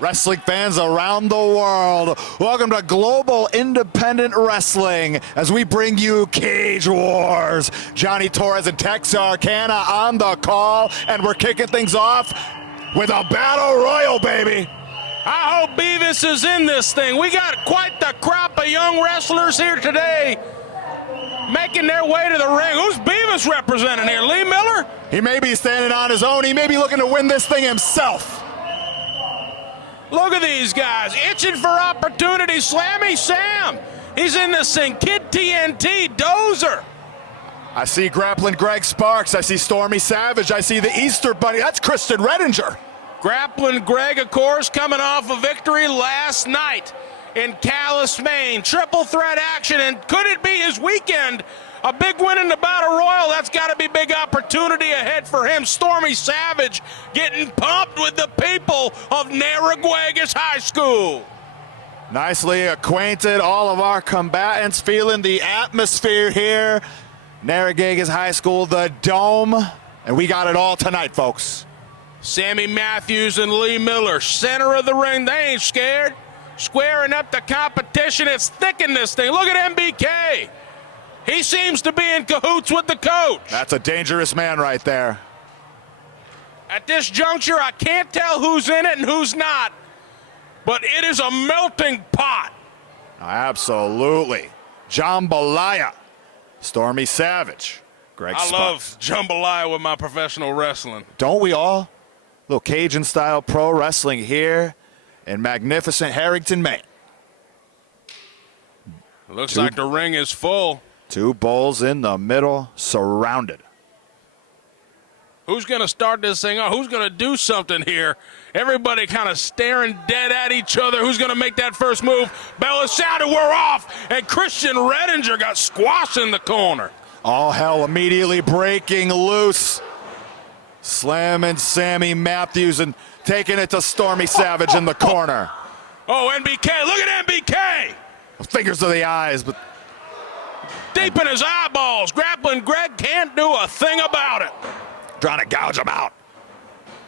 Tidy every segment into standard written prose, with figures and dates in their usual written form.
Wrestling fans around the world, welcome to Global Independent Wrestling as we bring you Cage Wars. Johnny Torres and Texarkana on the call, and we're kicking things off with a battle royal, baby. I hope Beavis is in this thing. We got quite the crop of young wrestlers here today making their way to the ring. Who's Beavis representing here? Lee Miller? He may be standing on his own. He may be looking to win this thing himself. Look at these guys, itching for opportunity. Slammy Sam, he's in this thing. Kid TNT, Dozer. I see Grappling Greg Sparks. I see Stormy Savage. I see the Easter Bunny. That's Christian Redinger. Grappling Greg, of course, coming off a victory last night in Calais, Maine. Triple threat action, and could it be his weekend? A big win in the Battle Royal. That's got to be big opportunity ahead for him. Stormy Savage getting pumped with the people of Narraguagus High School. Nicely acquainted, all of our combatants feeling the atmosphere here. Narraguagus High School, the Dome, and we got it all tonight, folks. Sammy Matthews and Lee Miller, center of the ring. They ain't scared. Squaring up the competition. It's thick in this thing. Look at MBK. He seems to be in cahoots with the coach. That's a dangerous man right there. At this juncture, I can't tell who's in it and who's not, but it is a melting pot. Absolutely. Jambalaya. Stormy Savage. Greg I Sparks. love jambalaya with my professional wrestling. Don't we all? Little Cajun-style pro wrestling here in magnificent Harrington, Maine. It looks like the ring is full. Two bulls in the middle, surrounded. Who's going to start this thing off? Who's going to do something here? Everybody kind of staring dead at each other. Who's going to make that first move? Bell is sounded, we're off. And Christian Redinger got squashed in the corner. All hell immediately breaking loose. Slamming Sammy Matthews and taking it to Stormy Savage in the corner. Oh, NBK, look at NBK. Fingers to the eyes, but deep in his eyeballs. Grappling Greg can't do a thing about it. trying to gouge him out.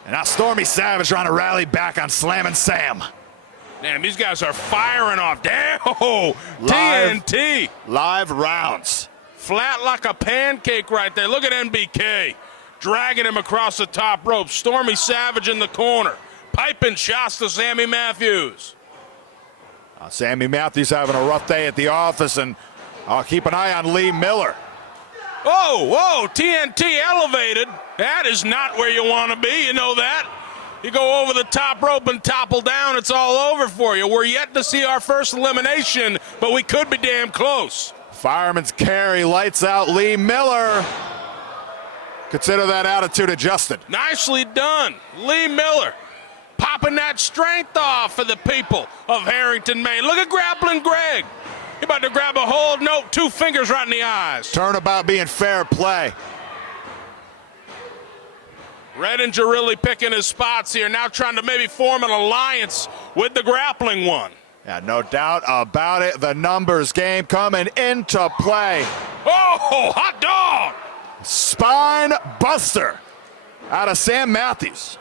And now Stormy Savage trying to rally back on Slamming Sam. Damn, these guys are firing off. Damn, TNT. Live rounds. Flat like a pancake right there. Look at NBK. Dragging him across the top rope. Stormy Savage in the corner. Piping shots to Sammy Matthews. Sammy Matthews having a rough day at the office, and I'll keep an eye on Lee Miller. Whoa, TNT elevated. That is not where you want to be, you know that. You go over the top rope and topple down, it's all over for you. We're yet to see our first elimination, but we could be damn close. Fireman's carry, lights out Lee Miller. Consider that attitude adjusted. Nicely done, Lee Miller. Popping that strength off for the people of Harrington, Maine. Look at Grappling Greg. He about to grab a hold. No, 2 fingers right in the eyes. Turnabout being fair play. Redinger really picking his spots here. Now trying to maybe form an alliance with the grappling one. Yeah, no doubt about it. The numbers game coming into play. Oh, hot dog. Spine buster out of Sam Matthews.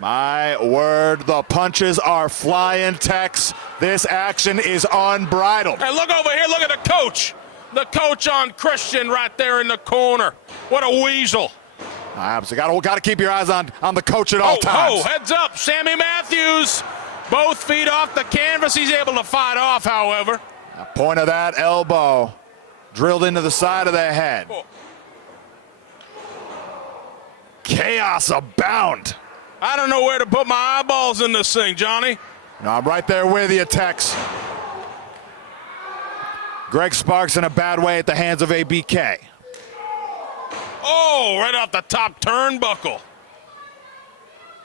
My word, the punches are flying, Tex. This action is unbridled. Hey, look over here, look at the coach. The coach on Christian right there in the corner. What a weasel. So got to keep your eyes on the coach at all times. Heads up, Sammy Matthews. Both feet off the canvas. He's able to fight off, however. Point of that elbow drilled into the side of the head. Oh. Chaos abound. I don't know where to put my eyeballs in this thing, Johnny. No, I'm right there with you, Tex. Greg Sparks in a bad way at the hands of ABK. Oh, right off the top turnbuckle.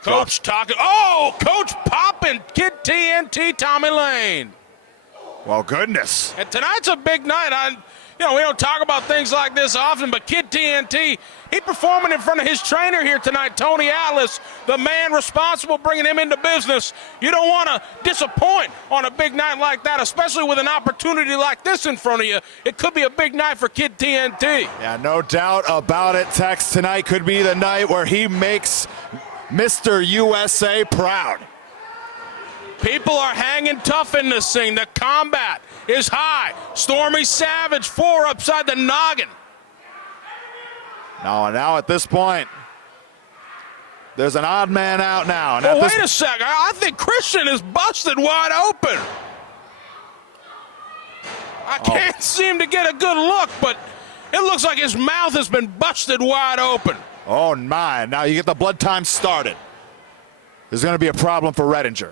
Coach talking. Oh, Coach popping. Kid TNT, Tommy Lane. Well, goodness. And tonight's a big night. We don't talk about things like this often, but Kid TNT, he performing in front of his trainer here tonight, Tony Atlas, the man responsible bringing him into business. You don't want to disappoint on a big night like that, especially with an opportunity like this in front of you. It could be a big night for Kid TNT. Yeah, no doubt about it. Tex, tonight could be the night where he makes Mr. USA proud. People are hanging tough in this thing. The combat is high. Stormy Savage, 4 upside the noggin. Now at this point, there's an odd man out now. And wait a second. I think Christian is busted wide open. I can't seem to get a good look, but it looks like his mouth has been busted wide open. Oh, my. Now you get the blood time started. There's going to be a problem for Redinger.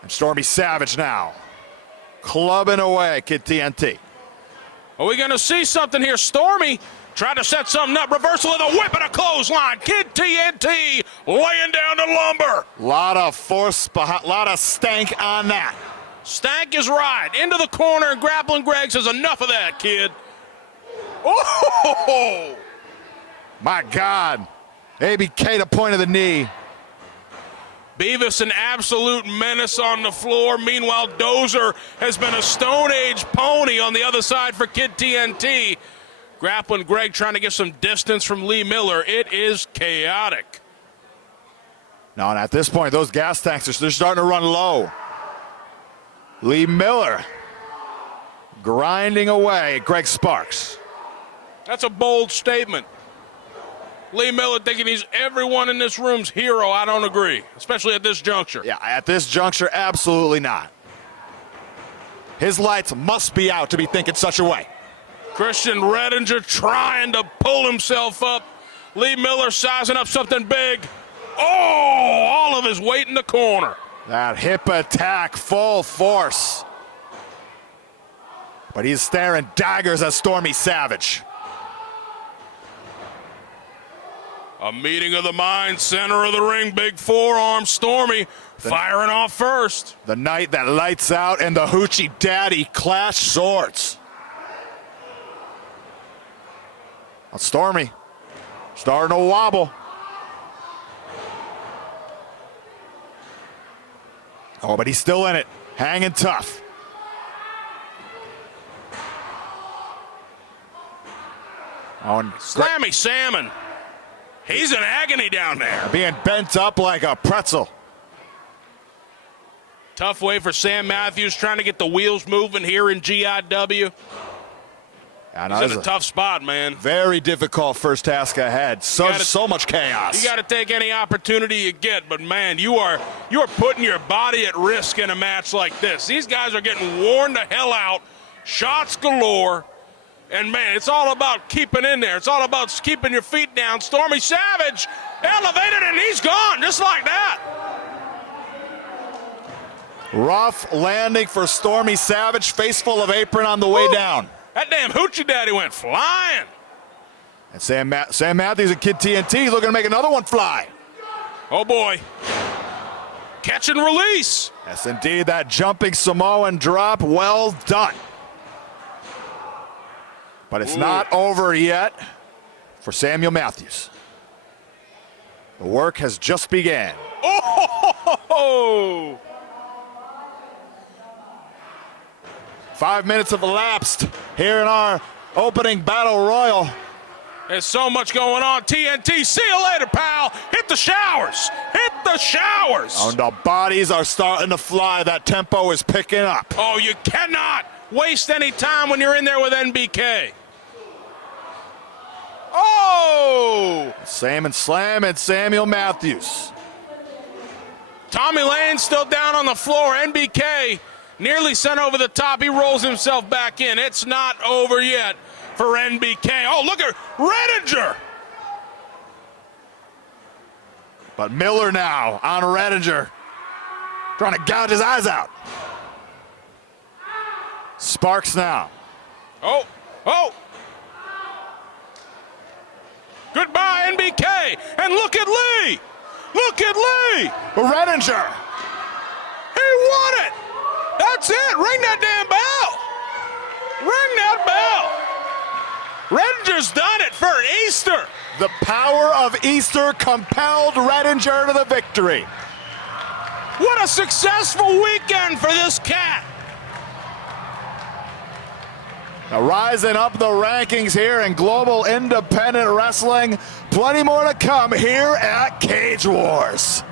And Stormy Savage now clubbing away Kid TNT. Are we going to see something here? Stormy tried to set something up. Reversal of the whip and a clothesline. Kid TNT laying down the lumber. Lot of force, lot of stank on that. Stank is right. Into the corner, and Grappling Greg says, enough of that, kid. Oh! My God. ABK to point of the knee. Beavis an absolute menace on the floor. Meanwhile, Dozer has been a Stone Age pony on the other side for Kid TNT. Grappling Greg trying to get some distance from Lee Miller. It is chaotic. Now, and at this point, those gas tanks, they're starting to run low. Lee Miller grinding away at Greg Sparks. That's a bold statement. Lee Miller thinking he's everyone in this room's hero. I don't agree, especially at this juncture. Yeah, at this juncture, absolutely not. His lights must be out to be thinking such a way. Christian Redinger trying to pull himself up. Lee Miller sizing up something big. Oh, all of his weight in the corner. That hip attack, full force. But he's staring daggers at Stormy Savage. A meeting of the minds, center of the ring, big forearm. Stormy firing off first. The night that lights out and the Hoochie Daddy clash swords. Well, Stormy starting to wobble. Oh, but he's still in it, hanging tough. Oh, and Slammy Salmon. He's in agony down there. Being bent up like a pretzel. Tough way for Sam Matthews trying to get the wheels moving here in GIW. He's in a tough spot, man. Very difficult first task ahead. So much chaos. You got to take any opportunity you get, but man, you are putting your body at risk in a match like this. These guys are getting worn the hell out, shots galore. And, man, it's all about keeping in there. It's all about keeping your feet down. Stormy Savage elevated, and he's gone just like that. Rough landing for Stormy Savage. Face full of apron on the way down. That damn Hoochie Daddy went flying. And Sam Matthews and Kid TNT looking to make another one fly. Oh, boy. Catch and release. Yes, indeed. That jumping Samoan drop, well done. But it's not over yet for Samuel Matthews. The work has just began. Oh! 5 minutes have elapsed here in our opening battle royal. There's so much going on. TNT, see you later, pal. Hit the showers. Hit the showers. Oh, the bodies are starting to fly. That tempo is picking up. Oh, you cannot waste any time when you're in there with NBK. Oh! Sam and Slam and Samuel Matthews. Tommy Lane still down on the floor. NBK nearly sent over the top. He rolls himself back in. It's not over yet for NBK. Oh, look at Redinger. But Miller now on Redinger, trying to gouge his eyes out. Sparks now. Oh. Goodbye, NBK. And look at Lee. Look at Lee. Redinger. He won it. That's it. Ring that damn bell. Ring that bell. Redinger's done it for Easter. The power of Easter compelled Redinger to the victory. What a successful weekend for this cat. Now rising up the rankings here in global independent wrestling. Plenty more to come here at Cage Wars.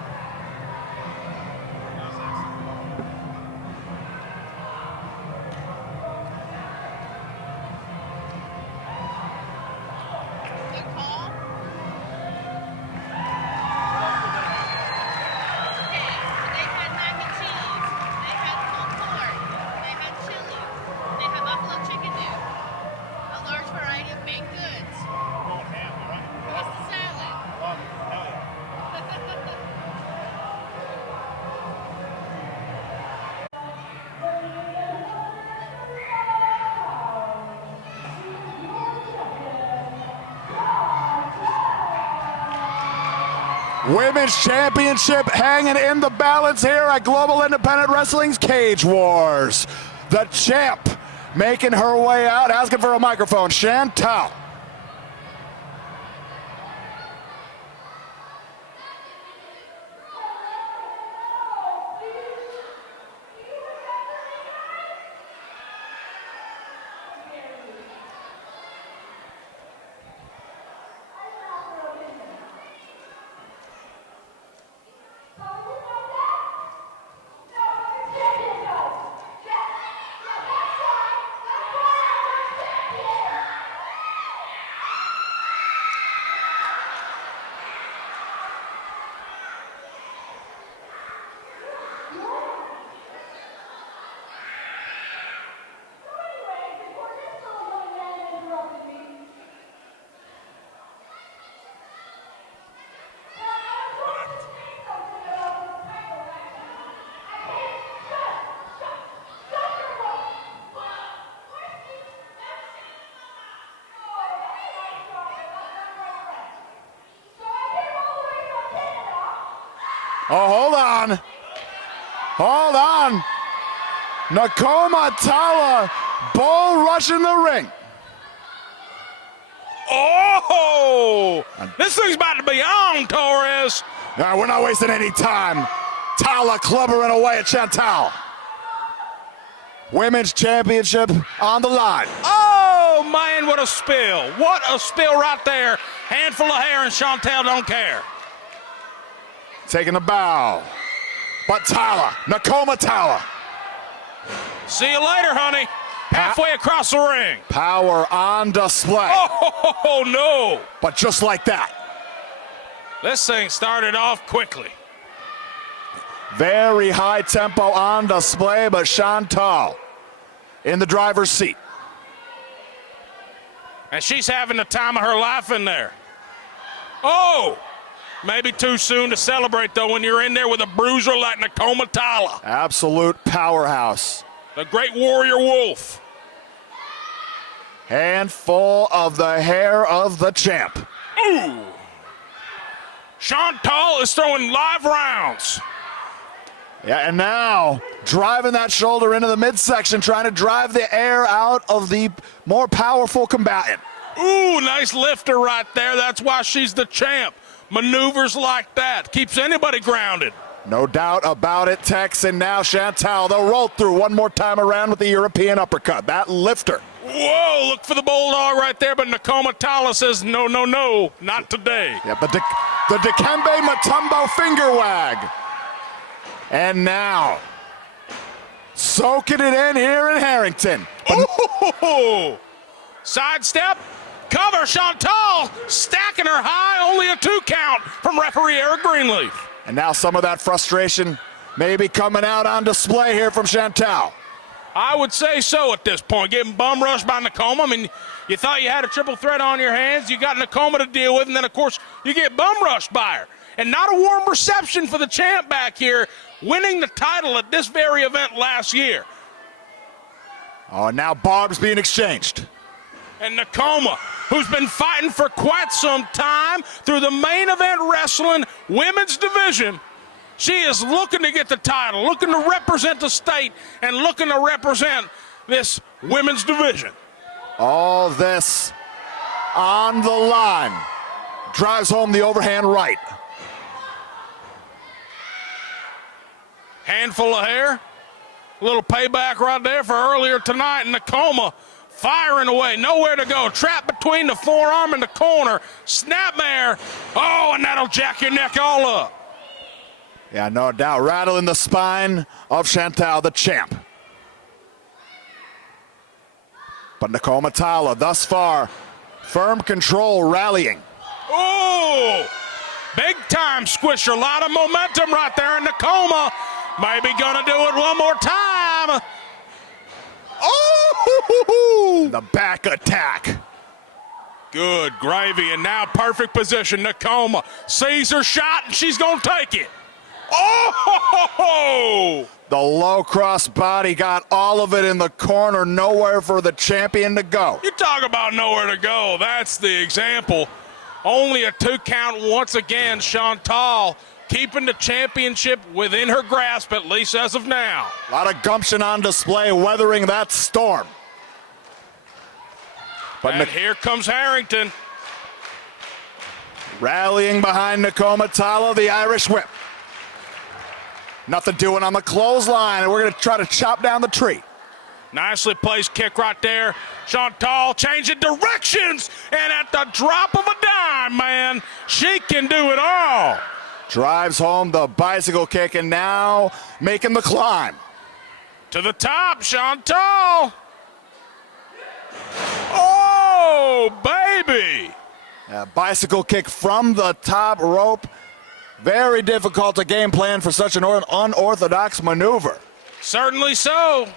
Women's Championship hanging in the balance here at Global Independent Wrestling's Cage Wars. The champ making her way out, asking for a microphone, Chantal. Oh, hold on. Hold on. Nakoma Tala bull rushing the ring. Oh! This thing's about to be on, Torres. Now, we're not wasting any time. Tala clubbering away at Chantal. Women's Championship on the line. Oh, man, what a spill. What a spill right there. Handful of hair and Chantal don't care. Taking a bow. But Tala, Nakoma Tala. See you later, honey. Halfway across the ring. Power on display. Oh, no. But just like that. This thing started off quickly. Very high tempo on display, but Chantal in the driver's seat. And she's having the time of her life in there. Oh! Maybe too soon to celebrate, though, when you're in there with a bruiser like Nakoma Tala. Absolute powerhouse. The great warrior wolf. Handful of the hair of the champ. Ooh. Chantal is throwing live rounds. Yeah, and now driving that shoulder into the midsection, trying to drive the air out of the more powerful combatant. Ooh, nice lifter right there. That's why she's the champ. Maneuvers like that keeps anybody grounded. No doubt about it, Tex, and now Chantal, they'll roll through one more time around with the European uppercut. That lifter. Whoa, look for the bulldog right there, but Nakoma Tala says, no, no, no, not today. Yeah, but the Dikembe Mutombo finger wag. And now, soaking it in here in Harrington. Ooh, sidestep. Cover, Chantal stacking her high, only a 2 count from referee Eric Greenleaf. And now some of that frustration may be coming out on display here from Chantal. I would say so at this point, getting bum rushed by Nakoma. I mean, you thought you had a triple threat on your hands, you got Nakoma to deal with, and then of course you get bum rushed by her. And not a warm reception for the champ back here, winning the title at this very event last year. Oh, and now barbs being exchanged. And Nakoma, who's been fighting for quite some time through the main event wrestling women's division, she is looking to get the title, looking to represent the state, and looking to represent this women's division. All this on the line. Drives home the overhand right. Handful of hair. A little payback right there for earlier tonight. Nakoma firing away, nowhere to go. Trapped between the forearm and the corner. Snapmare. Oh, and that'll jack your neck all up. Yeah, no doubt. Rattling the spine of Chantal, the champ. But Nicole Matala, thus far, firm control, rallying. Oh, big time squisher. A lot of momentum right there in Nicoma. Maybe gonna do it one more time. Oh, the back attack. Good gravy, and now perfect position. Nicoma sees her shot, and she's gonna take it. Oh! The low cross body got all of it in the corner, nowhere for the champion to go. You talk about nowhere to go. That's the example. Only a 2 count once again. Chantal keeping the championship within her grasp, at least as of now. A lot of gumption on display, weathering that storm. But And here comes Harrington. Rallying behind Nicole Matala, the Irish whip. Nothing doing on the clothesline, and we're going to try to chop down the tree. Nicely placed kick right there. Chantal changing directions, and at the drop of a dime, man, she can do it all. Drives home the bicycle kick, and now making the climb. To the top, Chantal. Oh, baby. A bicycle kick from the top rope. Very difficult to game plan for such an unorthodox maneuver. Certainly so.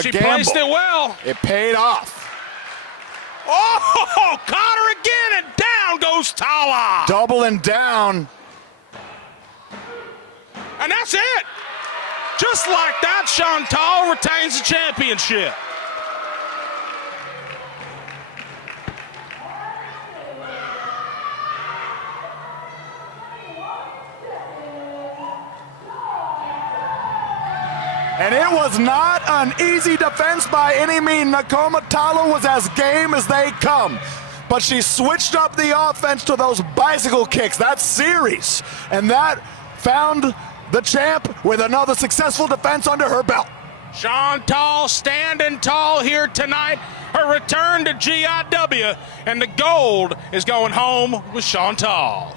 She placed it well. It paid off. Oh, caught her again, and down goes Tala. Doubling down. And that's it. Just like that, Chantal retains the championship. And it was not an easy defense by any means. Nicole Matala was as game as they come. But she switched up the offense to those bicycle kicks, that series. And that found the champ with another successful defense under her belt. Chantal standing tall here tonight. Her return to GIW, and the gold is going home with Chantal.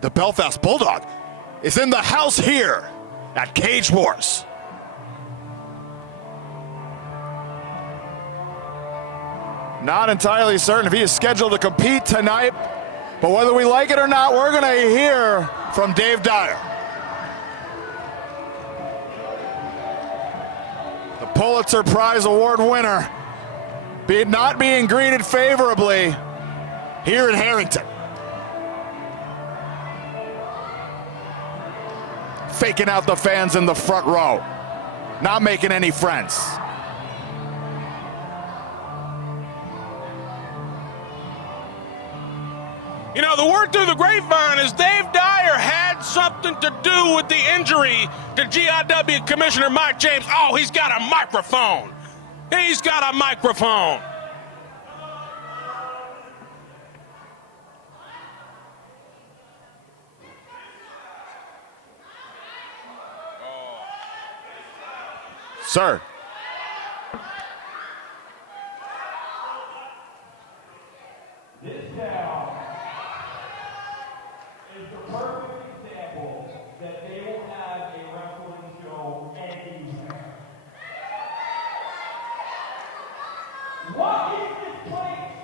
The Belfast Bulldog is in the house here at Cage Wars. Not entirely certain if he is scheduled to compete tonight, but whether we like it or not, we're going to hear from Dave Dyer. The Pulitzer Prize Award winner not being greeted favorably here in Harrington. Faking out the fans in the front row, not making any friends. You know, the word through the grapevine is Dave Dyer had something to do with the injury to GIW Commissioner Mike James. Oh, he's got a microphone. He's got a microphone. Sir. This town is the perfect example that they will have a wrestling show anywhere. What is this place?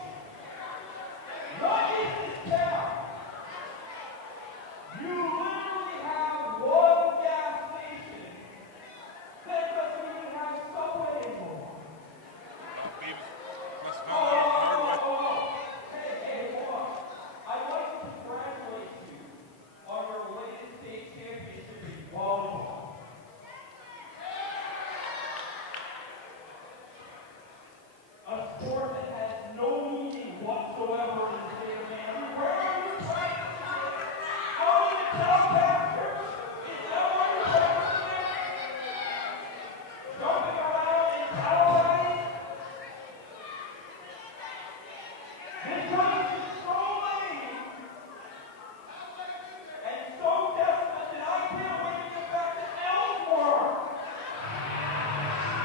What is this town? You literally have one gas station that doesn't even have subway anymore. I'd like to congratulate you on your latest state championship in volleyball. A sport that has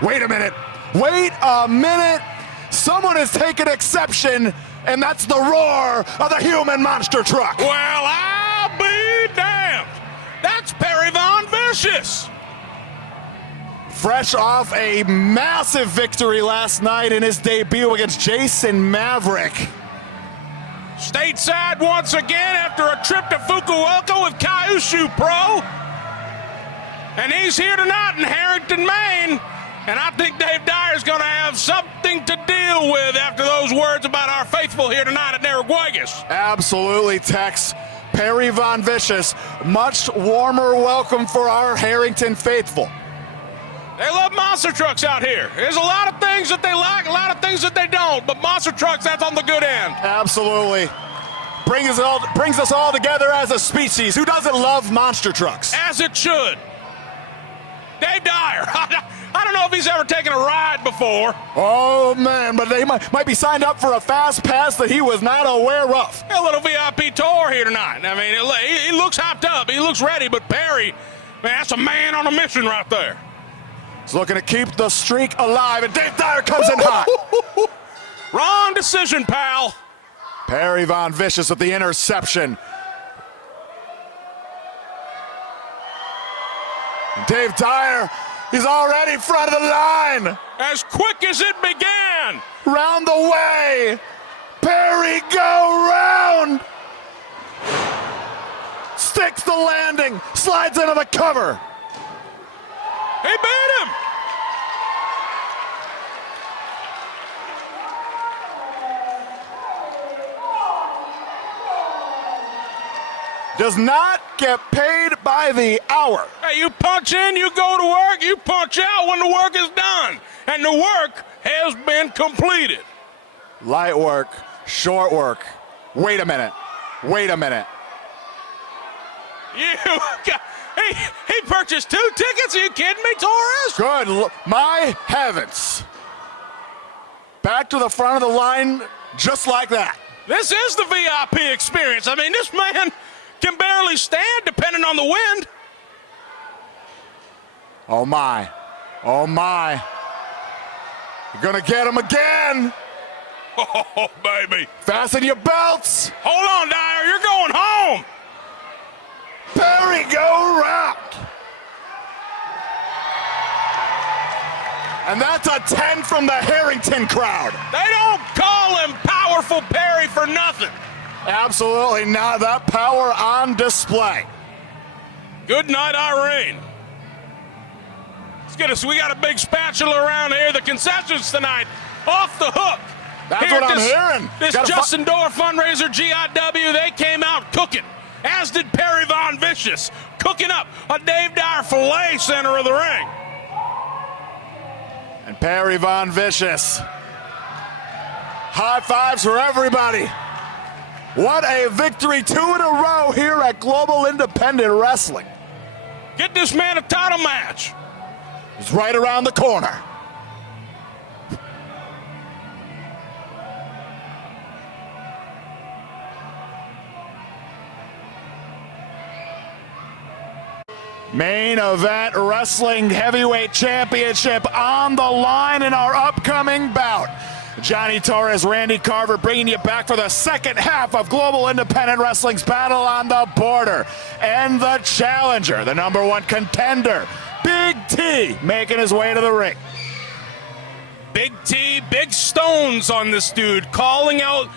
Wait a minute. Wait a minute. Someone has taken exception, and that's the roar of the human monster truck. Well, I'll be damned. That's Perry Von Vicious. Fresh off a massive victory last night in his debut against Jason Maverick. Stateside once again after a trip to Fukuoka with Kyushu Pro. And he's here tonight in Harrington, Maine. And I think Dave Dyer's going to have something to deal with after those words about our faithful here tonight at Narraguagus. Absolutely, Tex. Perry Von Vicious, much warmer welcome for our Harrington faithful. They love monster trucks out here. There's a lot of things that they like, a lot of things that they don't, but monster trucks, that's on the good end. Absolutely. Brings us all together as a species. Who doesn't love monster trucks? As it should. Dave Dyer, I don't know if he's ever taken a ride before. Oh, man, but they might be signed up for a fast pass that he was not aware of. A little VIP tour here tonight. I mean, he looks hopped up. He looks ready, but Perry, man, that's a man on a mission right there. He's looking to keep the streak alive, and Dave Dyer comes in hot. Wrong decision, pal. Perry Von Vicious with the interception. Dave Dyer, he's already front of the line. As quick as it began. Round the way. Perry go round. Sticks the landing, slides into the cover. He beat him. Does not get paid by the hour. Hey, you punch in, you go to work, you punch out when the work is done. And the work has been completed. Light work, short work. Wait a minute. Wait a minute. He purchased 2 tickets? Are you kidding me, Torres? Good. My heavens. Back to the front of the line just like that. This is the VIP experience. I mean, this man can barely stand depending on the wind. Oh, my. Oh, my. You're going to get him again. Oh, baby. Fasten your belts. Hold on, Dyer. You're going home. Perry go round. And that's a 10 from the Harrington crowd. They don't call him Powerful Perry for nothing. Absolutely not. That power on display. Good night, Irene. Let's get us. We got a big spatula around here. The concessions tonight off the hook. That's what I'm hearing. This Justin Door fundraiser, GIW, they came out cooking, as did Perry Von Vicious, cooking up a Dave Dyer filet center of the ring. And Perry Von Vicious. High fives for everybody. What a victory, 2 in a row here at Global Independent Wrestling. Get this man a title match. It's right around the corner. Main event wrestling heavyweight championship on the line in our upcoming bout. Johnny Torres, Randy Carver bringing you back for the second half of Global Independent Wrestling's Battle on the Border. And the challenger, the #1 contender, Big T, making his way to the ring. Big T, big stones on this dude, calling out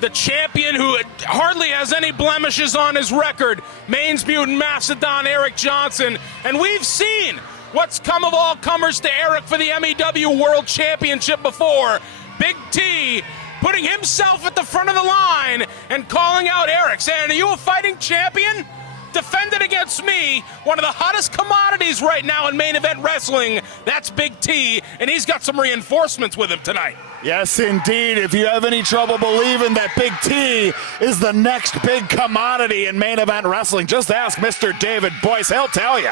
the champion who hardly has any blemishes on his record, Maine's Mutant Mastodon, Eric Johnson. And we've seen what's come of all comers to Eric for the MEW World Championship before. Big T putting himself at the front of the line and calling out Eric, saying, "Are you a fighting champion? Defend it against me." One of the hottest commodities right now in main event wrestling. That's Big T, and he's got some reinforcements with him tonight. Yes, indeed. If you have any trouble believing that Big T is the next big commodity in main event wrestling, just ask Mr. David Boyce. He'll tell you.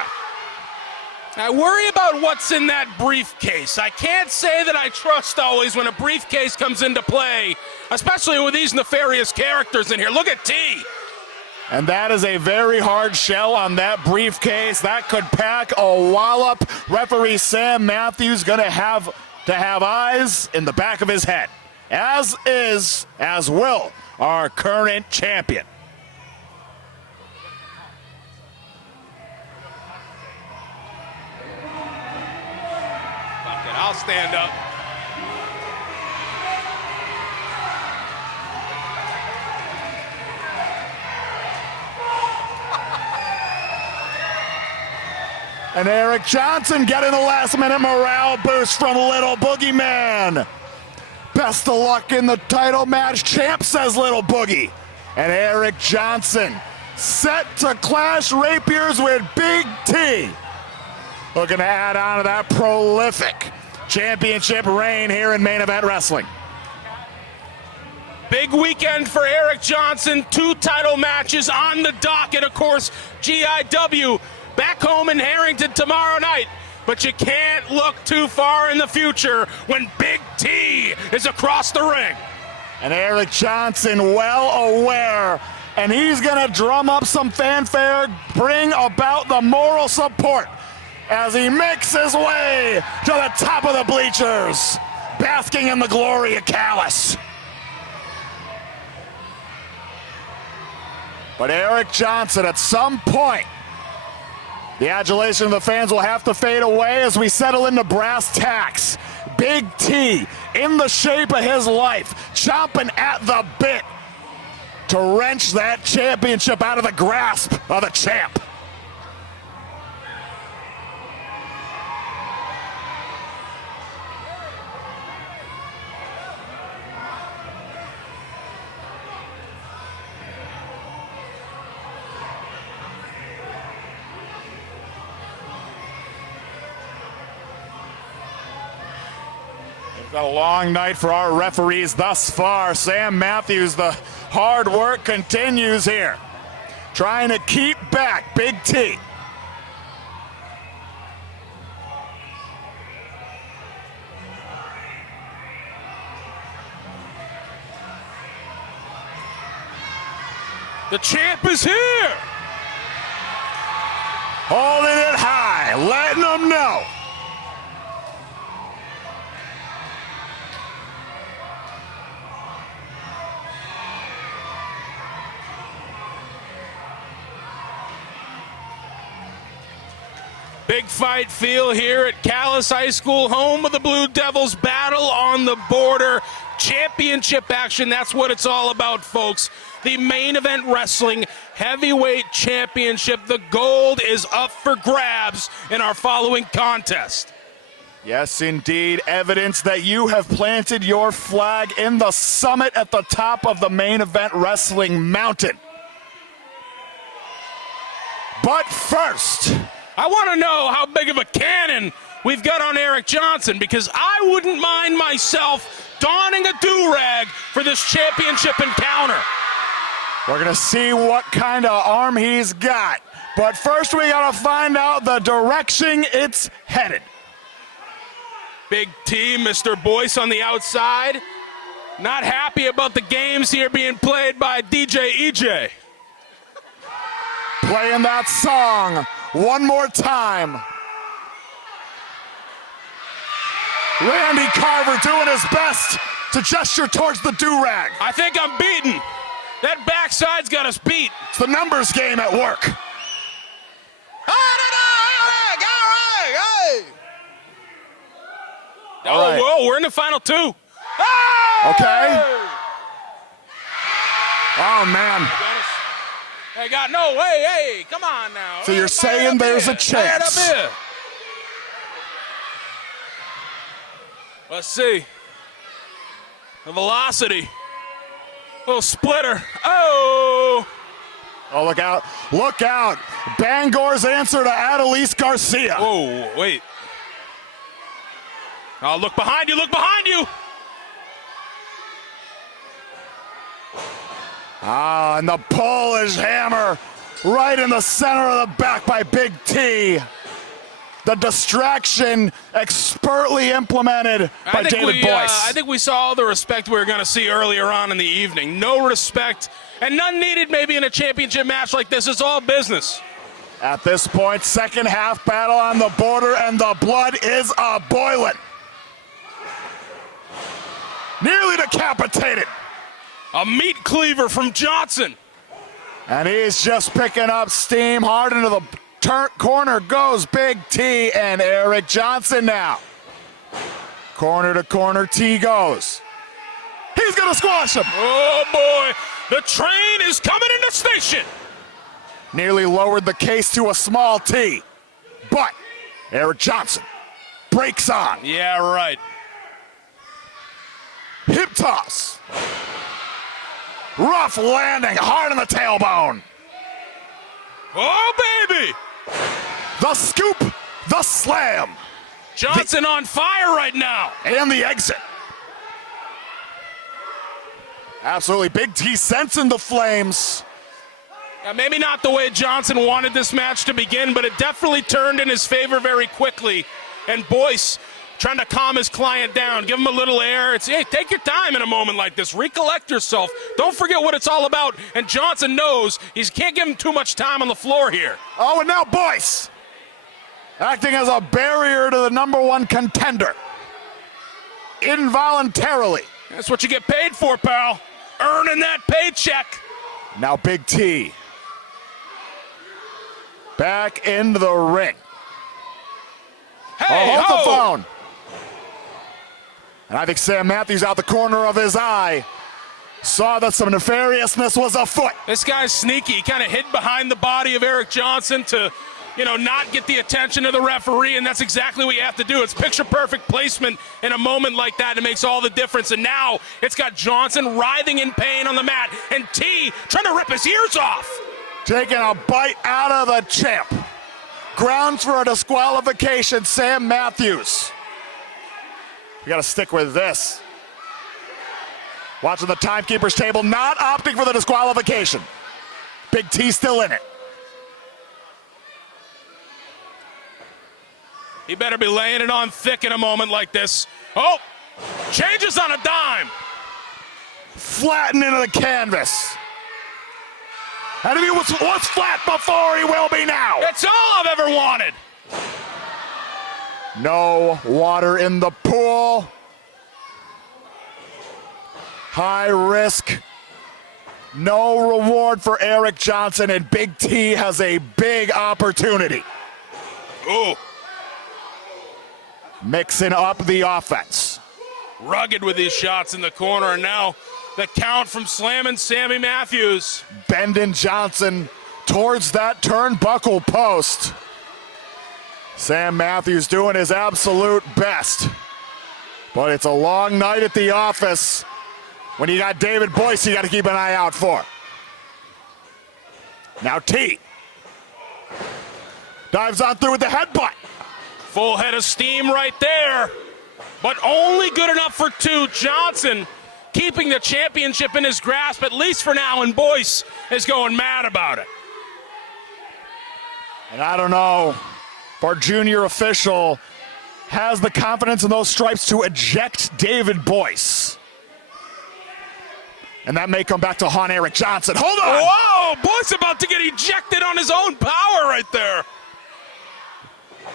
I worry about what's in that briefcase. I can't say that I trust always when a briefcase comes into play, especially with these nefarious characters in here. Look at T. And that is a very hard shell on that briefcase. That could pack a wallop. Referee Sam Matthews going to have eyes in the back of his head, as will our current champion. Fuck it, I'll stand up. And Eric Johnson getting the last-minute morale boost from Little Boogeyman. Best of luck in the title match, champ, says Little Boogie. And Eric Johnson set to clash rapiers with Big T. Looking to add on to that prolific championship reign here in Main Event Wrestling. Big weekend for Eric Johnson. 2 title matches on the docket. Of course, GIW back home in Harrington tomorrow night. But you can't look too far in the future when Big T is across the ring. And Eric Johnson well aware, and he's going to drum up some fanfare, bring about the moral support as he makes his way to the top of the bleachers, basking in the glory of Callis. But Eric Johnson, at some point, the adulation of the fans will have to fade away as we settle into brass tacks. Big T, in the shape of his life, chomping at the bit to wrench that championship out of the grasp of the champ. Got a long night for our referees thus far. Sam Matthews, the hard work continues here. Trying to keep back Big T. The champ is here. Holding it high, letting them know. Big fight feel here at Callis High School, home of the Blue Devils. Battle on the border. Championship action, that's what it's all about, folks. The Main Event Wrestling Heavyweight Championship. The gold is up for grabs in our following contest. Yes, indeed. Evidence that you have planted your flag in the summit at the top of the Main Event Wrestling mountain. But first, I want to know how big of a cannon we've got on Eric Johnson, because I wouldn't mind myself donning a do-rag for this championship encounter. we're going to see what kind of arm he's got. But first we got to find out the direction it's headed. Big T, Mr. Boyce on the outside. Not happy about the games here being played by DJ EJ. Playing that song one more time. Randy Carver doing his best to gesture towards the do-rag. I think I'm beaten. That backside's got us beat. It's the numbers game at work. Oh, right. whoa, we're in the final 2. Okay. Oh, man. Hey, God, no, hey, come on now. So you're saying there's a chance. Right up here. Let's see. The velocity. Little splitter. Oh. Oh, look out. Look out. Bangor's answer to Adelise Garcia. Whoa, wait. Oh, look behind you, look behind you. Ah, and the Polish hammer right in the center of the back by Big T. The distraction expertly implemented by David Boyce. I think we saw all the respect we were going to see earlier on in the evening. No respect, and none needed maybe in a championship match like this. It's all business. At this point, second half battle on the border, and the blood is a-boiling. Nearly decapitated. A meat cleaver from Johnson. And he's just picking up steam. Hard into the corner goes Big T and Eric Johnson now. Corner to corner, T goes. He's gonna squash him. Oh boy, the train is coming into station. Nearly lowered the case to a small T. But Eric Johnson breaks on. Yeah, right. Hip toss. Rough landing, hard on the tailbone. Oh, baby! The scoop, the slam. Johnson on fire right now. And the exit. Absolutely, Big T sensing the flames. Maybe not the way Johnson wanted this match to begin, but it definitely turned in his favor very quickly. And Boyce trying to calm his client down, give him a little air. It's, hey, take your time in a moment like this. Recollect yourself. Don't forget what it's all about. And Johnson knows he can't give him too much time on the floor here. Oh, and now Boyce acting as a barrier to the #1 contender. Involuntarily. That's what you get paid for, pal. Earning that paycheck. Now Big T back into the ring. Hey, hold the phone. And I think Sam Matthews, out the corner of his eye, saw that some nefariousness was afoot. This guy's sneaky. He kind of hid behind the body of Eric Johnson to, not get the attention of the referee, and that's exactly what you have to do. It's picture-perfect placement in a moment like that. It makes all the difference, and now it's got Johnson writhing in pain on the mat, and T trying to rip his ears off. Taking a bite out of the champ. Grounds for a disqualification, Sam Matthews. We got to stick with this. Watching the timekeeper's table, not opting for the disqualification. Big T still in it. He better be laying it on thick in a moment like this. Oh, changes on a dime. Flatten into the canvas. And if he was flat before, he will be now. It's all I've ever wanted. No water in the pool. High risk. No reward for Eric Johnson, and Big T has a big opportunity. Ooh. Mixing up the offense. Rugged with these shots in the corner, and now the count from slamming Sammy Matthews. Bending Johnson towards that turnbuckle post. Sam Matthews doing his absolute best. But it's a long night at the office. When you got David Boyce, you got to keep an eye out for. Now T dives on through with the headbutt. Full head of steam right there, but only good enough for two. Johnson keeping the championship in his grasp, at least for now, and Boyce is going mad about it. And I don't know if our junior official has the confidence in those stripes to eject David Boyce. And that may come back to haunt Eric Johnson. Hold on! Whoa! Boyce about to get ejected on his own power right there.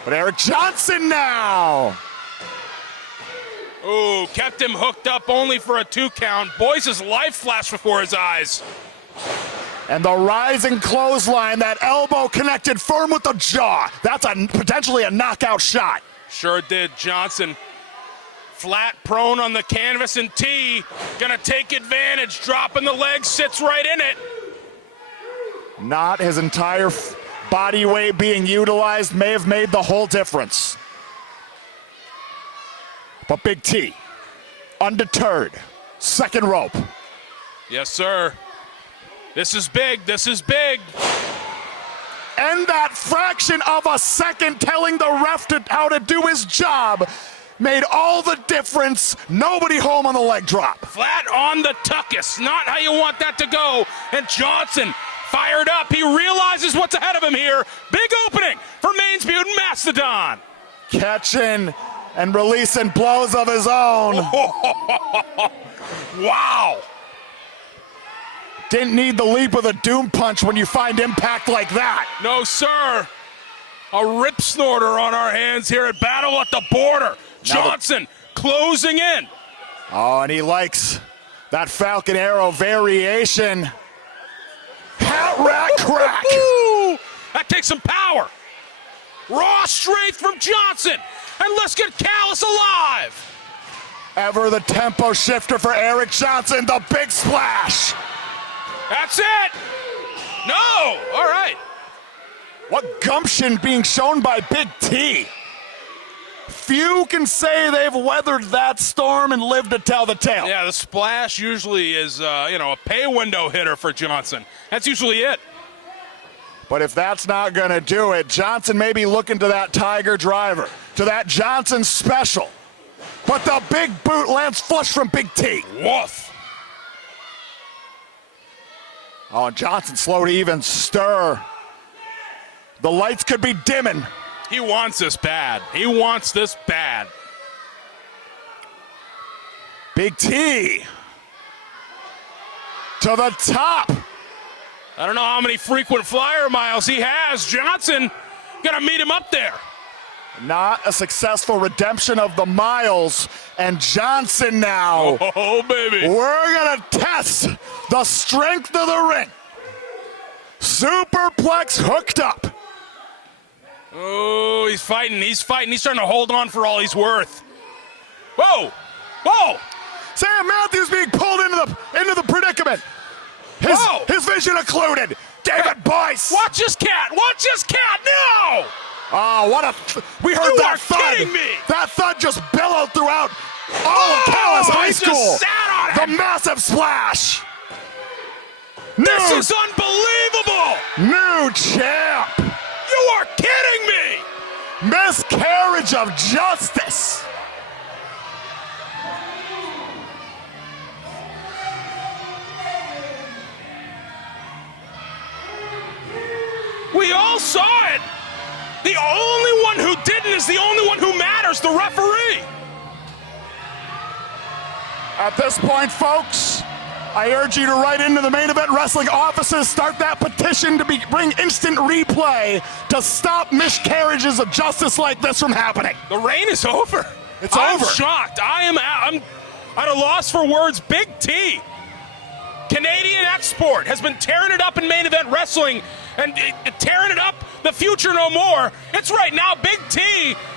But Eric Johnson now. Ooh, kept him hooked up only for a 2 count. Boyce's life flashed before his eyes. And the rising clothesline, that elbow connected firm with the jaw. That's potentially a knockout shot. Sure did. Johnson flat prone on the canvas, and T gonna take advantage. Dropping the leg, sits right in it. Not his entire body weight being utilized may have made the whole difference. But Big T, undeterred, second rope. Yes, sir. This is big. This is big. And that fraction of a second telling the ref how to do his job made all the difference. Nobody home on the leg drop. Flat on the tuckus. Not how you want that to go. And Johnson fired up. He realizes what's ahead of him here. Big opening for Maine's Mutant Mastodon. Catching and releasing blows of his own. Wow. Didn't need the leap of the doom punch when you find impact like that. No, sir. A rip snorter on our hands here at Battle at the Border. Johnson closing in. Oh, and he likes that Falcon Arrow variation. Hat rack crack. Ooh, that takes some power. Raw strength from Johnson. And let's get Callus alive. Ever the tempo shifter for Eric Johnson, the big splash. That's it. No, all right. What gumption being shown by Big T. Few can say they've weathered that storm and lived to tell the tale. Yeah, the splash usually is, a pay window hitter for Johnson. That's usually it. But if that's not going to do it, Johnson may be looking to that Tiger driver, to that Johnson special. But the big boot lands flush from Big T. Woof. Oh, Johnson slow to even stir. The lights could be dimming. He wants this bad. He wants this bad. Big T to the top. I don't know how many frequent flyer miles he has. Johnson gonna meet him up there. Not a successful redemption of the miles. And Johnson now. Oh, baby. We're gonna test the strength of the ring. Superplex hooked up. Oh, he's fighting. He's fighting. He's trying to hold on for all he's worth. Whoa. Whoa. Sam Matthews being pulled into the predicament. Whoa. His vision occluded. David Boyce. Watch this cat. Watch this cat. No. Oh, we heard You that are thud. kidding me. That thud just bellowed throughout all of Callis High he School. just sat on The it. massive splash. This New- is unbelievable. New champ. You are kidding me. Miscarriage of justice. We all saw it. The only one who didn't is the only one who matters, the referee. At this point, folks, I urge you to write into the Main Event Wrestling offices, start that petition to bring instant replay to stop miscarriages of justice like this from happening. The reign is over. I'm over. Shocked. I'm at a loss for words. Big T, Canadian export, has been tearing it up in Main Event Wrestling and tearing it up the future no more. It's right now. Big T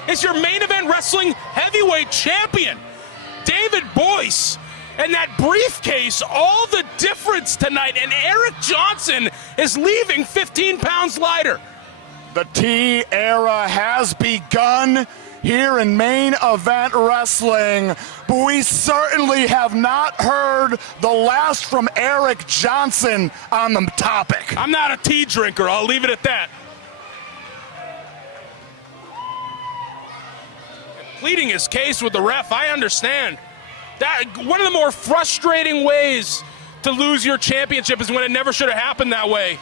is your Main Event Wrestling heavyweight champion. David Boyce and that briefcase, all the difference tonight. And Eric Johnson is leaving 15 pounds lighter. The T era has begun here in Main Event Wrestling, but we certainly have not heard the last from Eric Johnson on the topic. I'm not a tea drinker. I'll leave it at that. Pleading his case with the ref, I understand. That one of the more frustrating ways to lose your championship is when it never should have happened that way.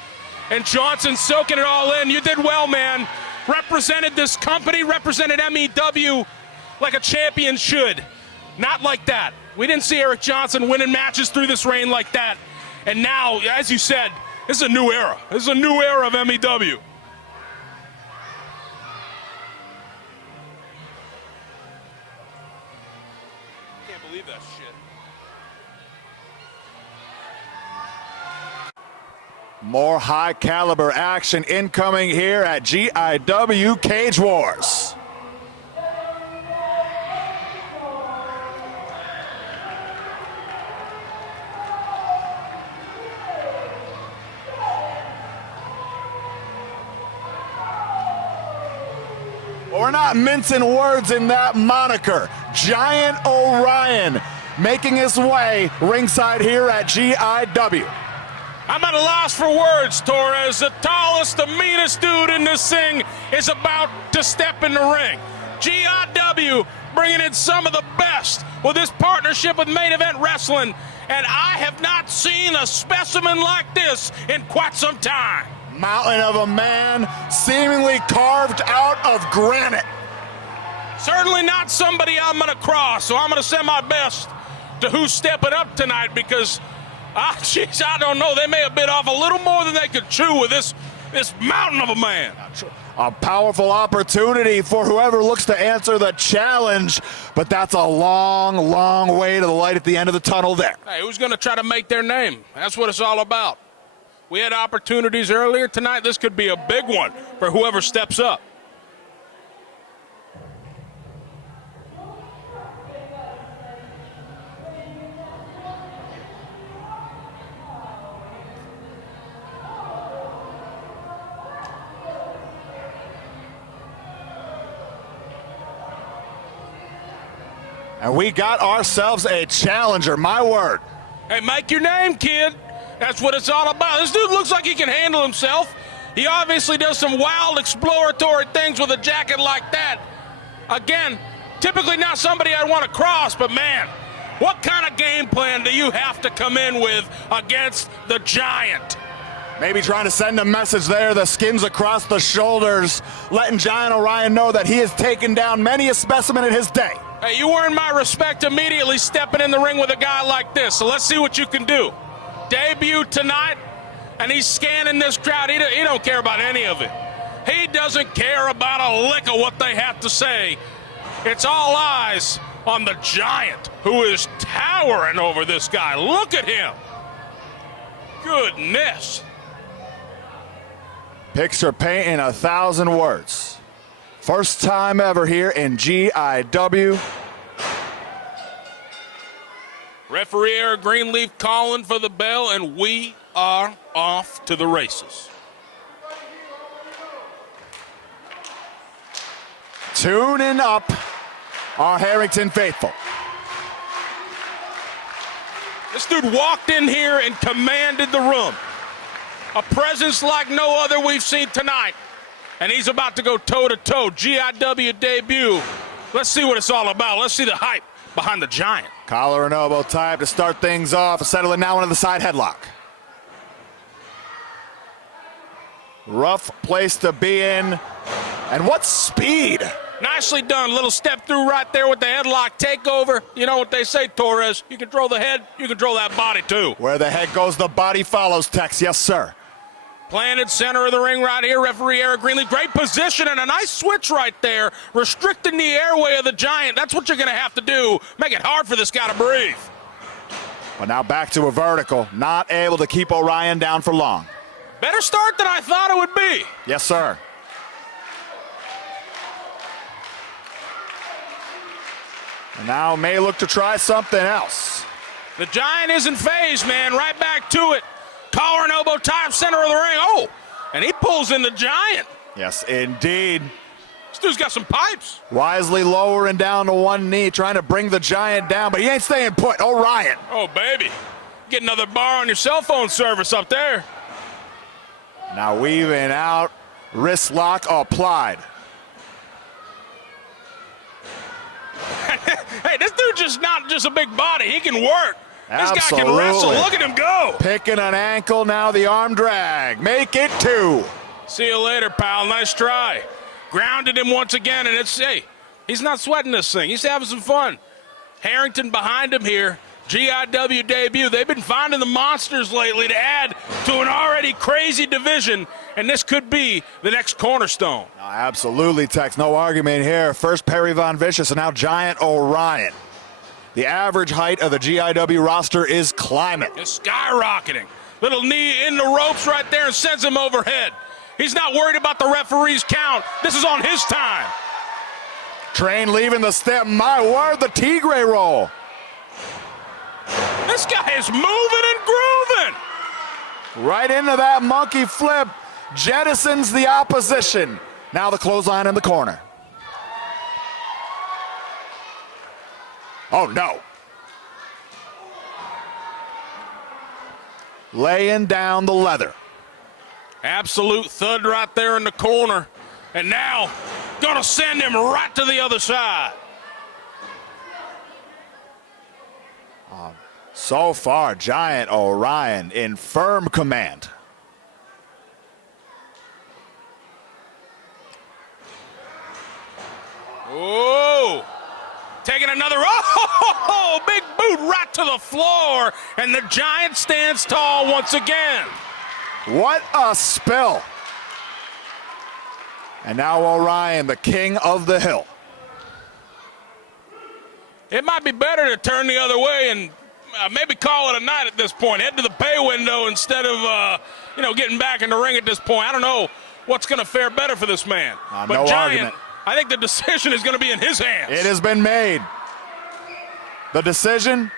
And Johnson soaking it all in. You did well, man. Represented this company, represented MEW like a champion should. Not like that. We didn't see Eric Johnson winning matches through this reign like that. And now, as you said, this is a new era. This is a new era of MEW. Can't believe that shit. More high caliber action incoming here at GIW Cage Wars. We're not mincing words in that moniker. Giant Orion making his way ringside here at GIW. I'm at a loss for words, Torres. The tallest, the meanest dude in this thing is about to step in the ring. GIW bringing in some of the best with this partnership with Main Event Wrestling. and I have not seen a specimen like this in quite some time. Mountain of a man seemingly carved out of granite. Certainly not somebody I'm going to cross, so I'm going to send my best to who's stepping up tonight because, jeez, I don't know. They may have bit off a little more than they could chew with this mountain of a man. A powerful opportunity for whoever looks to answer the challenge, but that's a long, long way to the light at the end of the tunnel there. Hey, who's going to try to make their name? That's what it's all about. We had opportunities earlier tonight. This could be a big one for whoever steps up. And we got ourselves a challenger, my word. Hey, make your name, kid. That's what it's all about. This dude looks like he can handle himself. He obviously does some wild exploratory things with a jacket like that. Again, typically not somebody I'd want to cross, but man, what kind of game plan do you have to come in with against the Giant? Maybe trying to send a message there, the skins across the shoulders, letting Giant Orion know that he has taken down many a specimen in his day. Hey, you earned my respect immediately stepping in the ring with a guy like this, so let's see what you can do. Debut tonight, and he's scanning this crowd. He don't care about any of it. He doesn't care about a lick of what they have to say. It's all eyes on the Giant, who is towering over this guy. Look at him. Goodness. Picture painting 1,000 words. First time ever here in GIW. Referee Eric Greenleaf calling for the bell, and we are off to the races. Tuning up our Harrington faithful. This dude walked in here and commanded the room. A presence like no other we've seen tonight. And he's about to go toe-to-toe. GIW debut. Let's see what it's all about. Let's see the hype behind the Giant. Collar and elbow type to start things off. Settling now into the side headlock. Rough place to be in. And what speed. Nicely done. Little step through right there with the headlock takeover. You know what they say, Torres. You control the head, you control that body too. Where the head goes, the body follows, Tex. Yes, sir. Planted center of the ring right here, referee Eric Greenleaf. Great position and a nice switch right there, restricting the airway of the Giant. That's what you're going to have to do. Make it hard for this guy to breathe. But now back to a vertical. Not able to keep Orion down for long. Better start than I thought it would be. Yes, sir. And now may look to try something else. The Giant isn't phased, man. Right back to it. Collar and elbow tie, center of the ring. Oh, and he pulls in the Giant. Yes, indeed. This dude's got some pipes. Wisely lowering down to one knee, trying to bring the Giant down, but he ain't staying put. Orion. Oh, baby. Get another bar on your cell phone service up there. Now weaving out, wrist lock applied. Hey, this dude just not just a big body. He can work. Absolutely. This guy can wrestle. Look at him go. Picking an ankle, now the arm drag. Make it 2. See you later, pal. Nice try. Grounded him once again, and it's, hey, he's not sweating this thing. He's having some fun. Harrington behind him here. GIW debut. They've been finding the monsters lately to add to an already crazy division, and this could be the next cornerstone. Absolutely, Tex. No argument here. First Perry Von Vicious, and now Giant Orion. The average height of the GIW roster is climbing. It's skyrocketing. Little knee in the ropes right there and sends him overhead. He's not worried about the referee's count. This is on his time. Train leaving the step. My word, the Tigre roll. This guy is moving and grooving. Right into that monkey flip. Jettisons the opposition. Now the clothesline in the corner. Oh, no. Laying down the leather. Absolute thud right there in the corner. And now, gonna send him right to the other side. So far, Giant Orion in firm command. Oh, taking another, oh, big boot right to the floor, and the Giant stands tall once again. What a spill. And now Orion, the king of the hill. It might be better to turn the other way and maybe call it a night at this point. Head to the pay window instead of, getting back in the ring at this point. I don't know what's going to fare better for this man. But no Giant, argument. I think the decision is going to be in his hands. It has been made. The decision?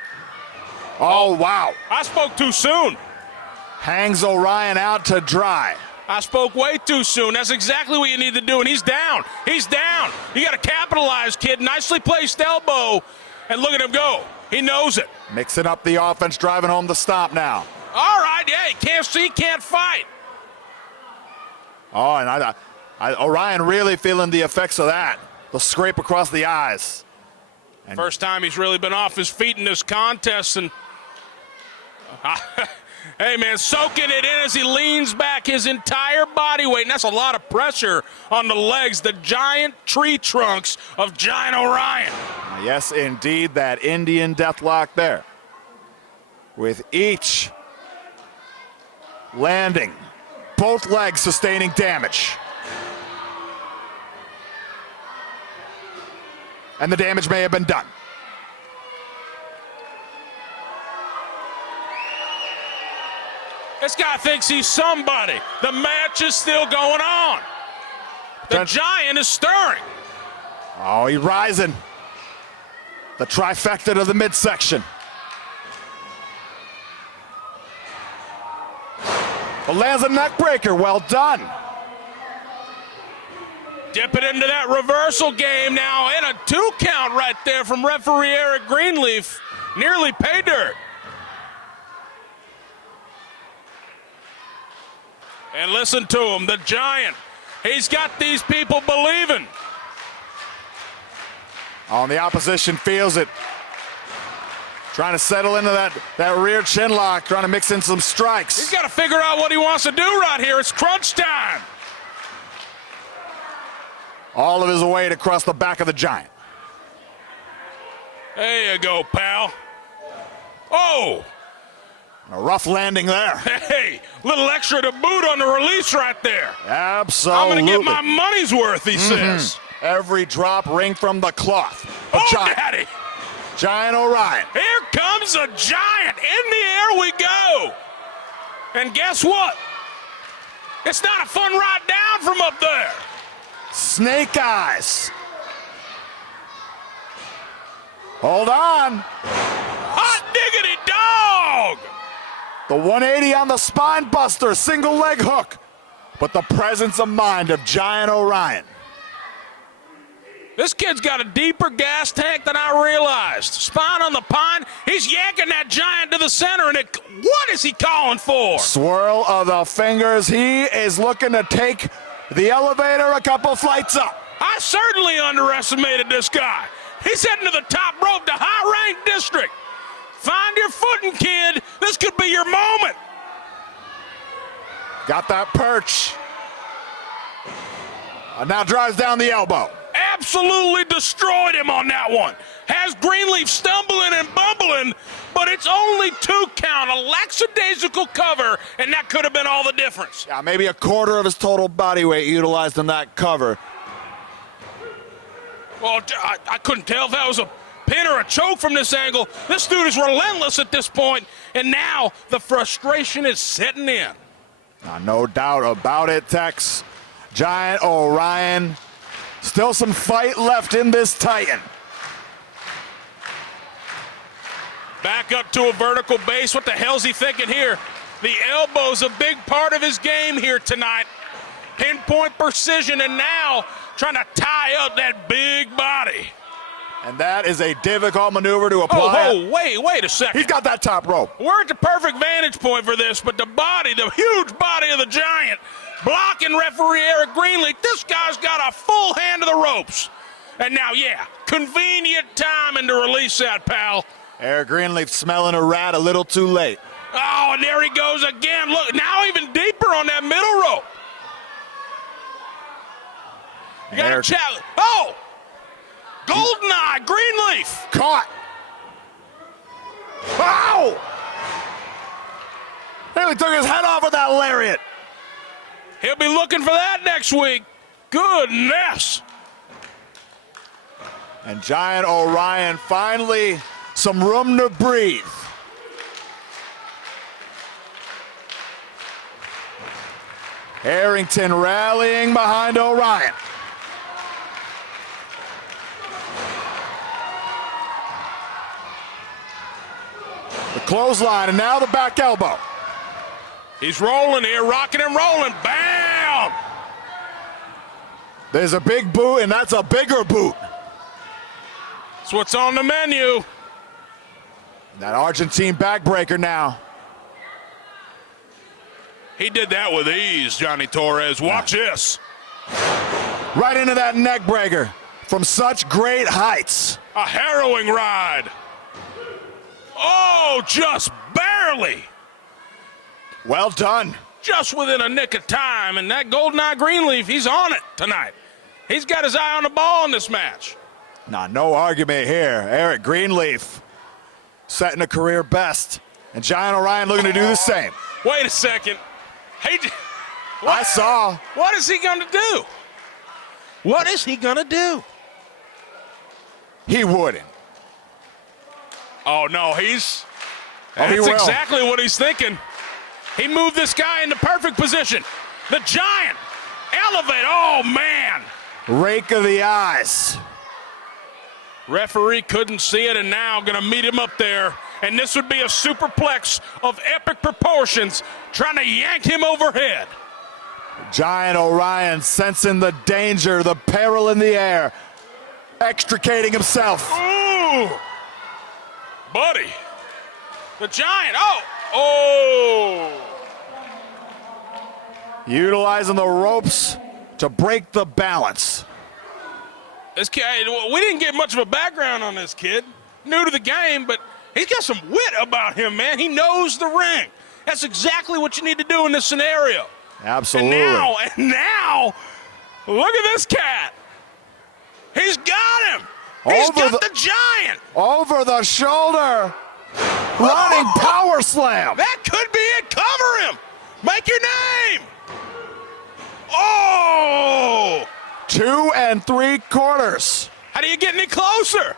Oh, wow. I spoke too soon. Hangs Orion out to dry. I spoke way too soon. That's exactly what you need to do, and he's down. He's down. You got to capitalize, kid. Nicely placed elbow, and look at him go. He knows it. Mixing up the offense, driving home the stop now. All right, yeah, he can't see, can't fight. Oh, and Orion really feeling the effects of that. The scrape across the eyes. First time he's really been off his feet in this contest, and hey, man, soaking it in as he leans back his entire body weight, and that's a lot of pressure on the legs, the giant tree trunks of Giant Orion. Yes, indeed, that Indian deathlock there. With each landing, both legs sustaining damage. And the damage may have been done. This guy thinks he's somebody. The match is still going on. The Giant is stirring. Oh, he's rising. The trifecta to the midsection. Well, lands a neck breaker. Well done. Dipping into that reversal game now, and a 2 count right there from referee Eric Greenleaf. Nearly pay dirt. And listen to him, the Giant. He's got these people believing. On the opposition feels it. Trying to settle into that rear chin lock, trying to mix in some strikes. He's got to figure out what he wants to do right here. It's crunch time. All of his weight across the back of the Giant. There you go, pal. Oh! A rough landing there. Hey, little extra to boot on the release right there. Absolutely. I'm going to get my money's worth, he says. Every drop ring from the cloth. Daddy. Giant Orion. Here comes a Giant. In the air we go. And guess what? It's not a fun ride down from up there. Snake eyes. Hold on. Hot diggity dog. The 180 on the spine buster, single leg hook. But the presence of mind of Giant Orion. This kid's got a deeper gas tank than I realized. Spine on the pine. He's yanking that Giant to the center, and what is he calling for? Swirl of the fingers. He is looking to take the elevator a couple flights up. I certainly underestimated this guy. He's heading to the top rope, the high-ranked district. Find your footing, kid. This could be your moment. Got that perch. Now drives down the elbow. Absolutely destroyed him on that one. Has Greenleaf stumbling and bumbling, but it's only 2 count, a lackadaisical cover, and that could have been all the difference. Yeah, maybe a quarter of his total body weight utilized in that cover. Well, I couldn't tell if that was a pin or a choke from this angle. This dude is relentless at this point, and now the frustration is setting in. No doubt about it, Tex. Giant Orion. Still some fight left in this Titan. Back up to a vertical base. What the hell's he thinking here? The elbow's a big part of his game here tonight. Pinpoint precision, and now trying to tie up that big body. And that is a difficult maneuver to apply. Oh, wait a second. He's got that top rope. We're at the perfect vantage point for this, but the body, the huge body of the Giant, blocking referee Eric Greenleaf. This guy's got a full hand of the ropes. And now, yeah, convenient timing to release that, pal. Eric Greenleaf smelling a rat a little too late. Oh, and there he goes again. Look, now even deeper on that middle rope. You got to challenge. Oh! Goldeneye, Greenleaf. Caught. Ow! Nearly took his head off with that lariat. He'll be looking for that next week. Goodness. And Giant Orion finally some room to breathe. Harrington rallying behind Orion. The clothesline and now the back elbow. He's rolling here, rocking and rolling. Bam! There's a big boot and that's a bigger boot. That's what's on the menu. That Argentine backbreaker now. He did that with ease, Johnny Torres. Watch this. Right into that neck breaker from such great heights. A harrowing ride. Oh, just barely. Well done. Just within a nick of time. And that Goldeneye Greenleaf, he's on it tonight. He's got his eye on the ball in this match. Nah, no argument here. Eric Greenleaf setting a career best. And Giant Orion looking to do the same. Wait a second. Hey, I saw. What is he going to do? What is he going to do? He wouldn't. Oh, no, he that's will. exactly what he's thinking. He moved this guy into perfect position. The Giant. Elevate. Oh, man. Rake of the eyes. Referee couldn't see it and now going to meet him up there. And this would be a superplex of epic proportions, trying to yank him overhead. Giant Orion sensing the danger, the peril in the air, extricating himself. Ooh! Buddy. The Giant. Oh! Utilizing the ropes to break the balance. This kid, we didn't get much of a background on this kid. New to the game, but he's got some wit about him, man. He knows the ring. That's exactly what you need to do in this scenario. Absolutely. And now, look at this cat. He's got him. He's got the Giant. Over the shoulder. Running power slam. That could be it. Cover him. Make your name. Oh! 2 3/4. How do you get any closer?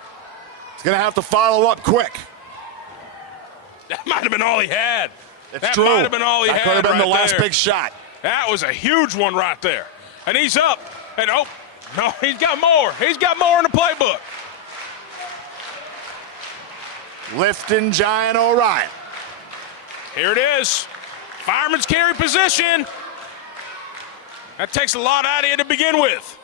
He's going to have to follow up quick. That might have been all he had. That might have been all he had. That could have been right the last there. big shot. That was a huge one right there. And he's up. And oh, no, he's got more. He's got more in the playbook. Lifting Giant Orion. Here it is. Fireman's carry position. That takes a lot out of you to begin with.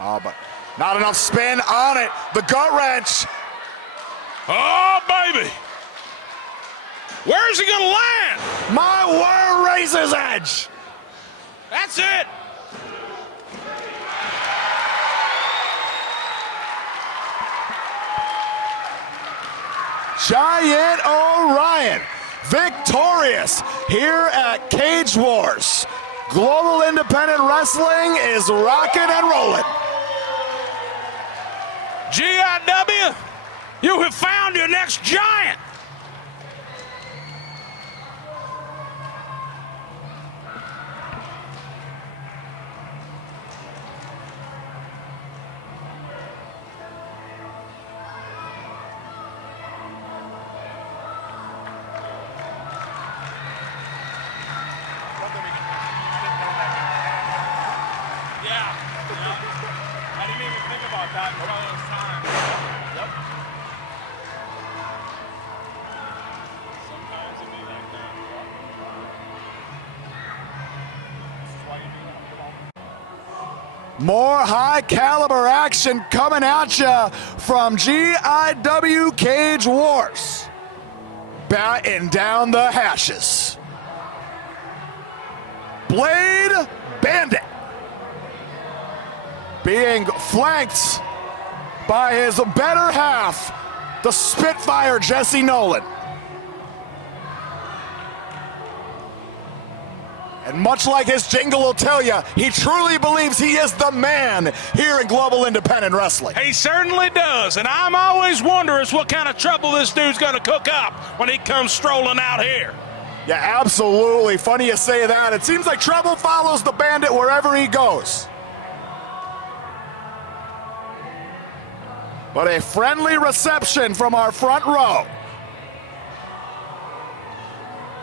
Oh, but not enough spin on it. The gut wrench. Oh, baby. Where is he going to land? My word, razor's edge. That's it. Giant Orion, victorious here at Cage Wars. Global Independent Wrestling is rocking and rolling. GIW, you have found your next giant. I didn't even think about that until it was time. Yep. Sometimes it be like that. This is why you do that. Come on. More high caliber action coming at you from GIW Cage Wars. Batting down the hashes. Blade Bandit being flanked by his better half, the Spitfire Jesse Nolan. And much like his jingle will tell you, he truly believes he is the man here in Global Independent Wrestling. He certainly does, and I'm always wondering what kind of trouble this dude's going to cook up when he comes strolling out here. Yeah, absolutely. Funny you say that. It seems like trouble follows the Bandit wherever he goes. But a friendly reception from our front row.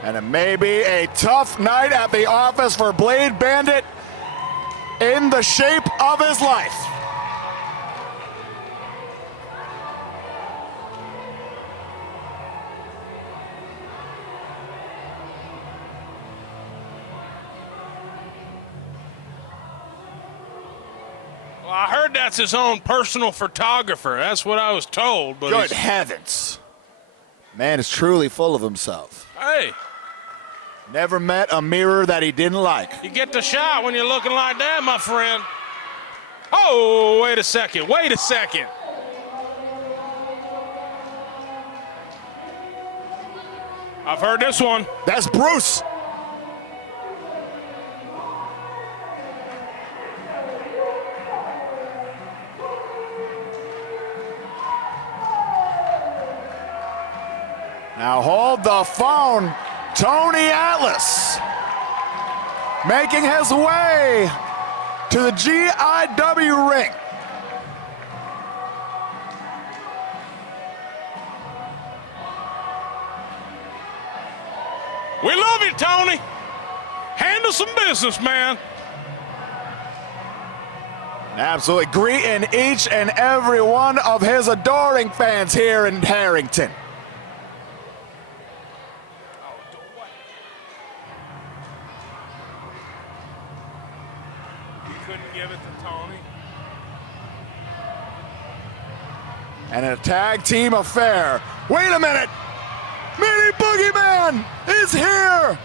And it may be a tough night at the office for Blade Bandit in the shape of his life. Well, I heard that's his own personal photographer. That's what I was told. But Good heavens. Man is truly full of himself. Hey. Never met a mirror that he didn't like. You get the shot when you're looking like that, my friend. Oh, wait a second. Wait a second. I've heard this one. That's Bruce. Now hold the phone. Tony Atlas making his way to the GIW ring. We love you, Tony. Handle some business, man. Absolutely greeting each and every one of his adoring fans here in Harrington. Give it to Tony. And a tag team affair. Wait a minute! Mini Boogeyman is here!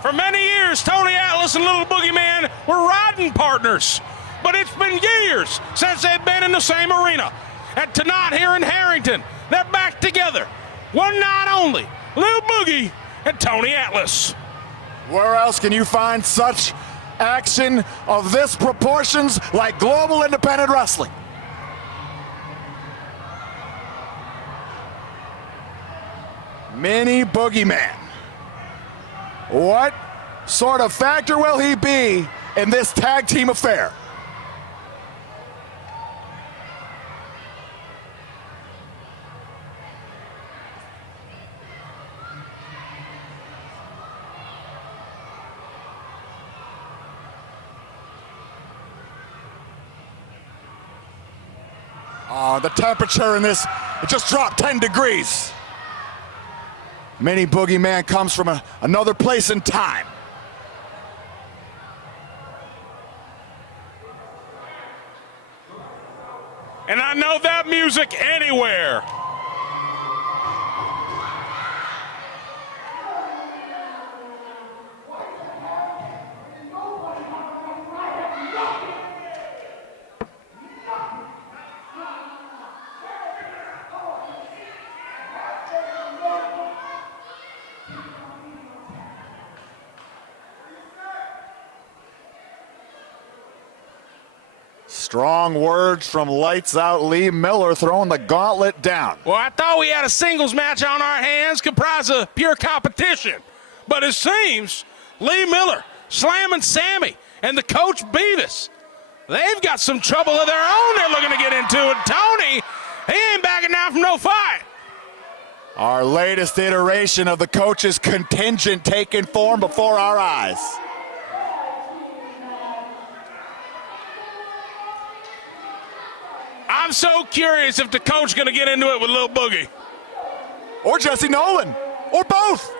For many years, Tony Atlas and Little Boogeyman were riding partners. But it's been years since they've been in the same arena. And tonight here in Harrington, they're back together. One night only. Little Boogie and Tony Atlas. Where else can you find such action of this proportions like Global Independent Wrestling? Mini Boogeyman. What sort of factor will he be in this tag team affair? The temperature in this, it just dropped 10 degrees. Mini Boogeyman comes from another place in time. And I know that music anywhere. Strong words from Lights Out Lee Miller throwing the gauntlet down. Well, I thought we had a singles match on our hands comprised of pure competition. But it seems Lee Miller, Slammin' Sammy, and the coach Beavis, they've got some trouble of their own they're looking to get into. And Tony, he ain't backing down from no fight. Our latest iteration of the coach's contingent taking form before our eyes. I'm so curious if the coach going to get into it with Lil Boogie. Or Jesse Nolan, or both.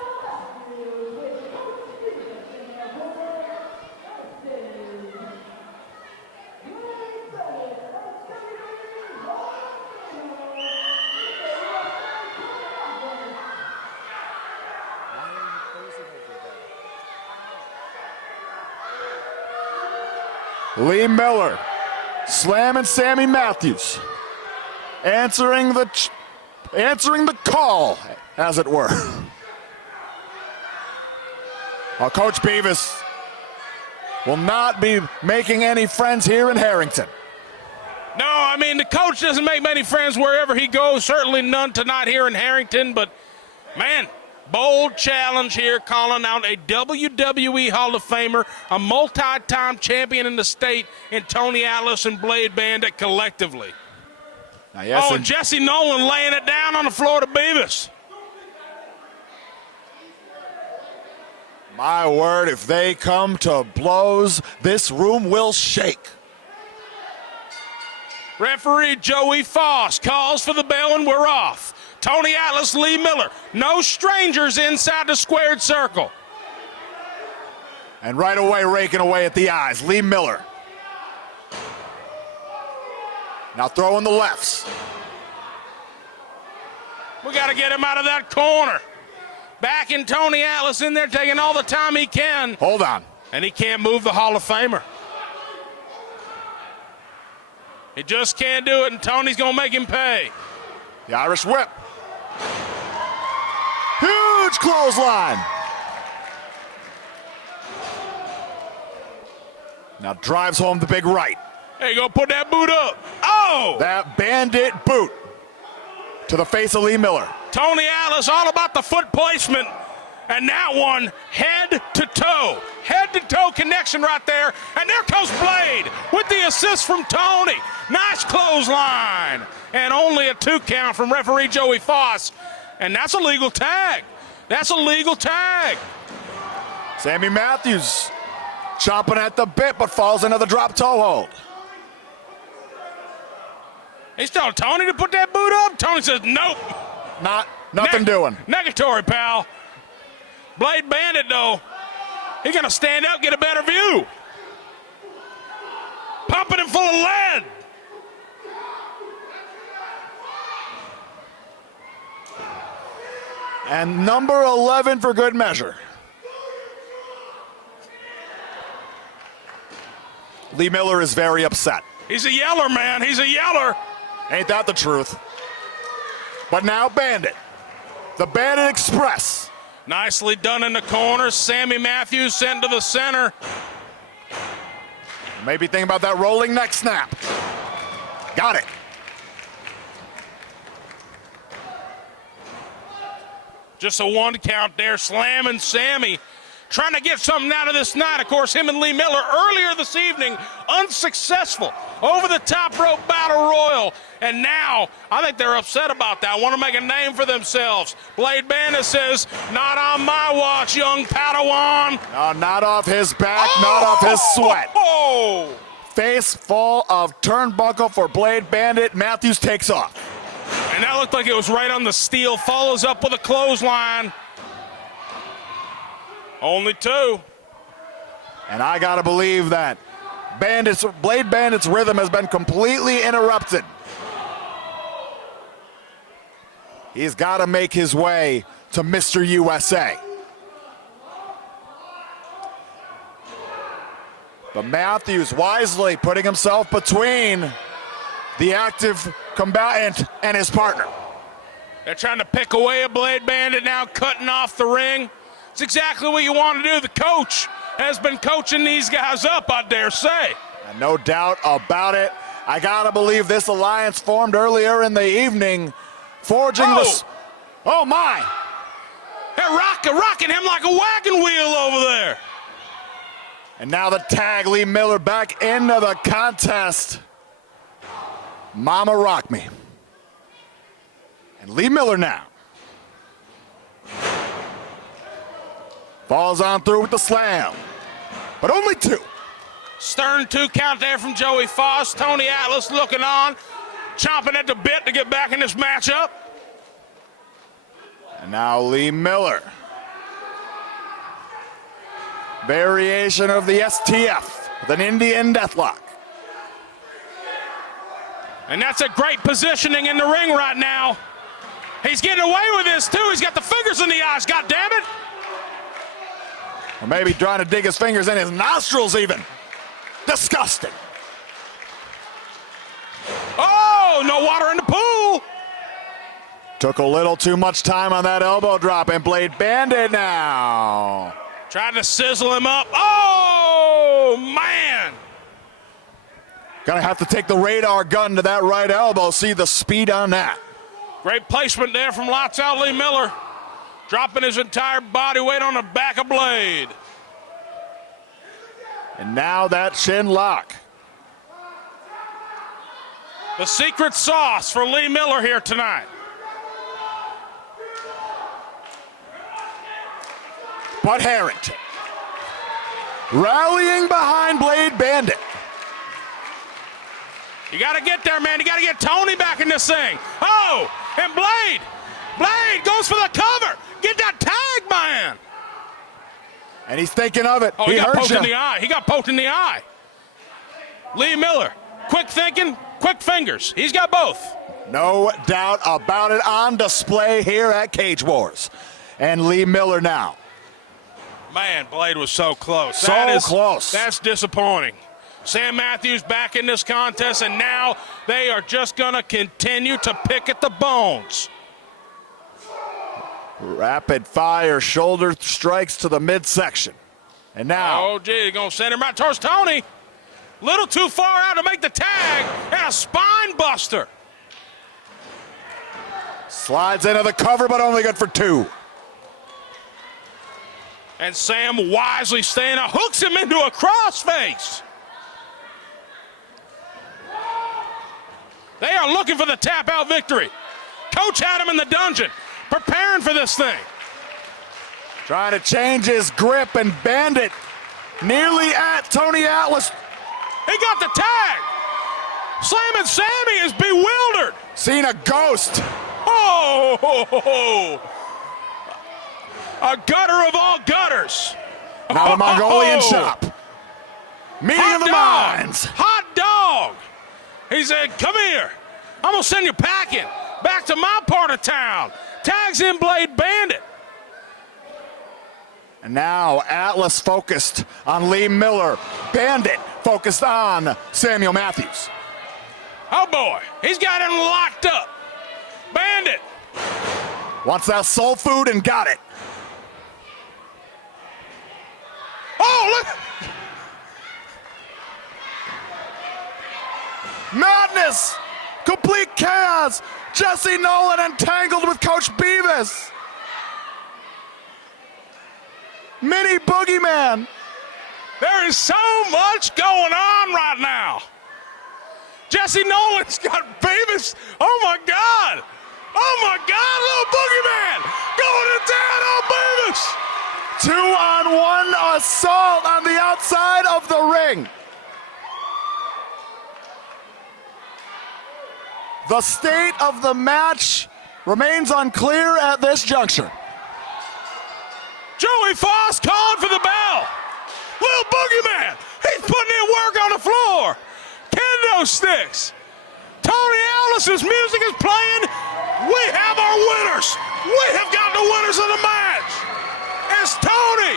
Lee Miller, Slammin' Sammy Matthews. answering the call, as it were. Coach Beavis will not be making any friends here in Harrington. No, I mean, the coach doesn't make many friends wherever he goes. Certainly none tonight here in Harrington. But, man, bold challenge here, calling out a WWE Hall of Famer, a multi-time champion in the state in Tony Atlas and Blade Bandit collectively. Now, yes, and Jesse Nolan laying it down on the floor to Beavis. My word, if they come to blows, this room will shake. Referee Joey Foss calls for the bell and we're off. Tony Atlas, Lee Miller, no strangers inside the squared circle. And right away, raking away at the eyes, Lee Miller. Now throwing the lefts. We got to get him out of that corner. Backing Tony Atlas in there, taking all the time he can. Hold on. And he can't move the Hall of Famer. He just can't do it, and Tony's going to make him pay. The Irish whip. Huge clothesline. Now drives home the big right. There you go, put that boot up. Oh! That bandit boot to the face of Lee Miller. Tony Atlas all about the foot placement. And that one head to toe. Head to toe connection right there. And there comes Blade with the assist from Tony. Nice clothesline. And only a 2 count from referee Joey Foss. And that's a legal tag. That's a legal tag. Sammy Matthews chomping at the bit, but falls into the drop toe hold. He's telling Tony to put that boot up. Tony says, nope. Nothing doing. Negatory, pal. Blade Bandit, though, he's going to stand up, get a better view. Pumping him full of lead. And number 11 for good measure. Lee Miller is very upset. He's a yeller, man. He's a yeller. Ain't that the truth? But now Bandit. The Bandit Express. Nicely done in the corner. Sammy Matthews sent to the center. Maybe think about that rolling neck snap. Got it. Just a 1 count there, slamming Sammy. Trying to get something out of this night. Of course, him and Lee Miller earlier this evening, unsuccessful. Over the top rope battle royal. And now, I think they're upset about that. Want to make a name for themselves. Blade Bandit says, not on my watch, young Padawan. No, not off his back, not off his sweat. Oh! Face full of turnbuckle for Blade Bandit. Matthews takes off. And that looked like it was right on the steel. Follows up with a clothesline. Only 2. And I gotta believe that Blade Bandit's rhythm has been completely interrupted. He's gotta make his way to Mr. USA. But Matthews wisely putting himself between the active combatant and his partner. They're trying to pick away a Blade Bandit now, cutting off the ring. It's exactly what you want to do. The coach has been coaching these guys up, I dare say. And no doubt about it. I gotta believe this alliance formed earlier in the evening, forging this. Oh my! They're rocking him like a wagon wheel over there. And now the tag, Lee Miller back into the contest. Mama rock me. And Lee Miller now. Falls on through with the slam. But only 2. Stern 2 count there from Joey Foss. Tony Atlas looking on, chomping at the bit to get back in this matchup. And now Lee Miller. Variation of the STF with an Indian deathlock. And that's a great positioning in the ring right now. He's getting away with this too. He's got the fingers in the eyes, God damn it. Or maybe trying to dig his fingers in his nostrils even. Disgusting. Oh, no water in the pool. Took a little too much time on that elbow drop, and Blade Bandit now. Tried to sizzle him up. Oh, man. Gonna have to take the radar gun to that right elbow, see the speed on that. Great placement there from Lots Out Lee Miller. Dropping his entire body weight on the back of Blade. And now that chin lock. The secret sauce for Lee Miller here tonight. But Harrington rallying behind Blade Bandit. You got to get there, man. You got to get Tony back in this thing. Oh, and Blade goes for the cover. Get that tag, man. And he's thinking of it. Oh, he got heard poked you. in the eye. He got poked in the eye. Lee Miller, quick thinking, quick fingers. He's got both. No doubt about it, on display here at Cage Wars. And Lee Miller now. Man, Blade was so close. So close. That's disappointing. Sam Matthews back in this contest, and now they are just going to continue to pick at the bones. Rapid fire shoulder strikes to the midsection. And now. Oh, gee, they're going to send him right towards Tony. Little too far out to make the tag, and a spine buster. Slides into the cover, but only good for 2. And Sam wisely staying out, hooks him into a crossface. They are looking for the tap-out victory. Coach had him in the dungeon, preparing for this thing. Trying to change his grip, and Bandit nearly at Tony Atlas. He got the tag. Slamming Sammy is bewildered. Seen a ghost. Oh, a gutter of all gutters. Now the Mongolian Oh. chop. Meeting Hot of the dog. minds. Hot dog. He said, come here. I'm going to send you packing back to my part of town. Tags in Blade Bandit. And now Atlas focused on Lee Miller. Bandit focused on Samuel Matthews. Oh, boy. He's got him locked up. Bandit. Wants that soul food and got it. Oh, look. Madness! Complete chaos! Jesse Nolan entangled with Coach Beavis. Mini Boogeyman. There is so much going on right now. Jesse Nolan's got Beavis. Oh, my God. Oh, my God. Little Boogeyman going to town on Beavis. 2-on-1 assault on the outside of the ring. The state of the match remains unclear at this juncture. Joey Foss calling for the bell. Little Boogeyman, he's putting in work on the floor. Kendo sticks. Tony Atlas's music is playing. We have our winners. We have got the winners of the match. It's Tony.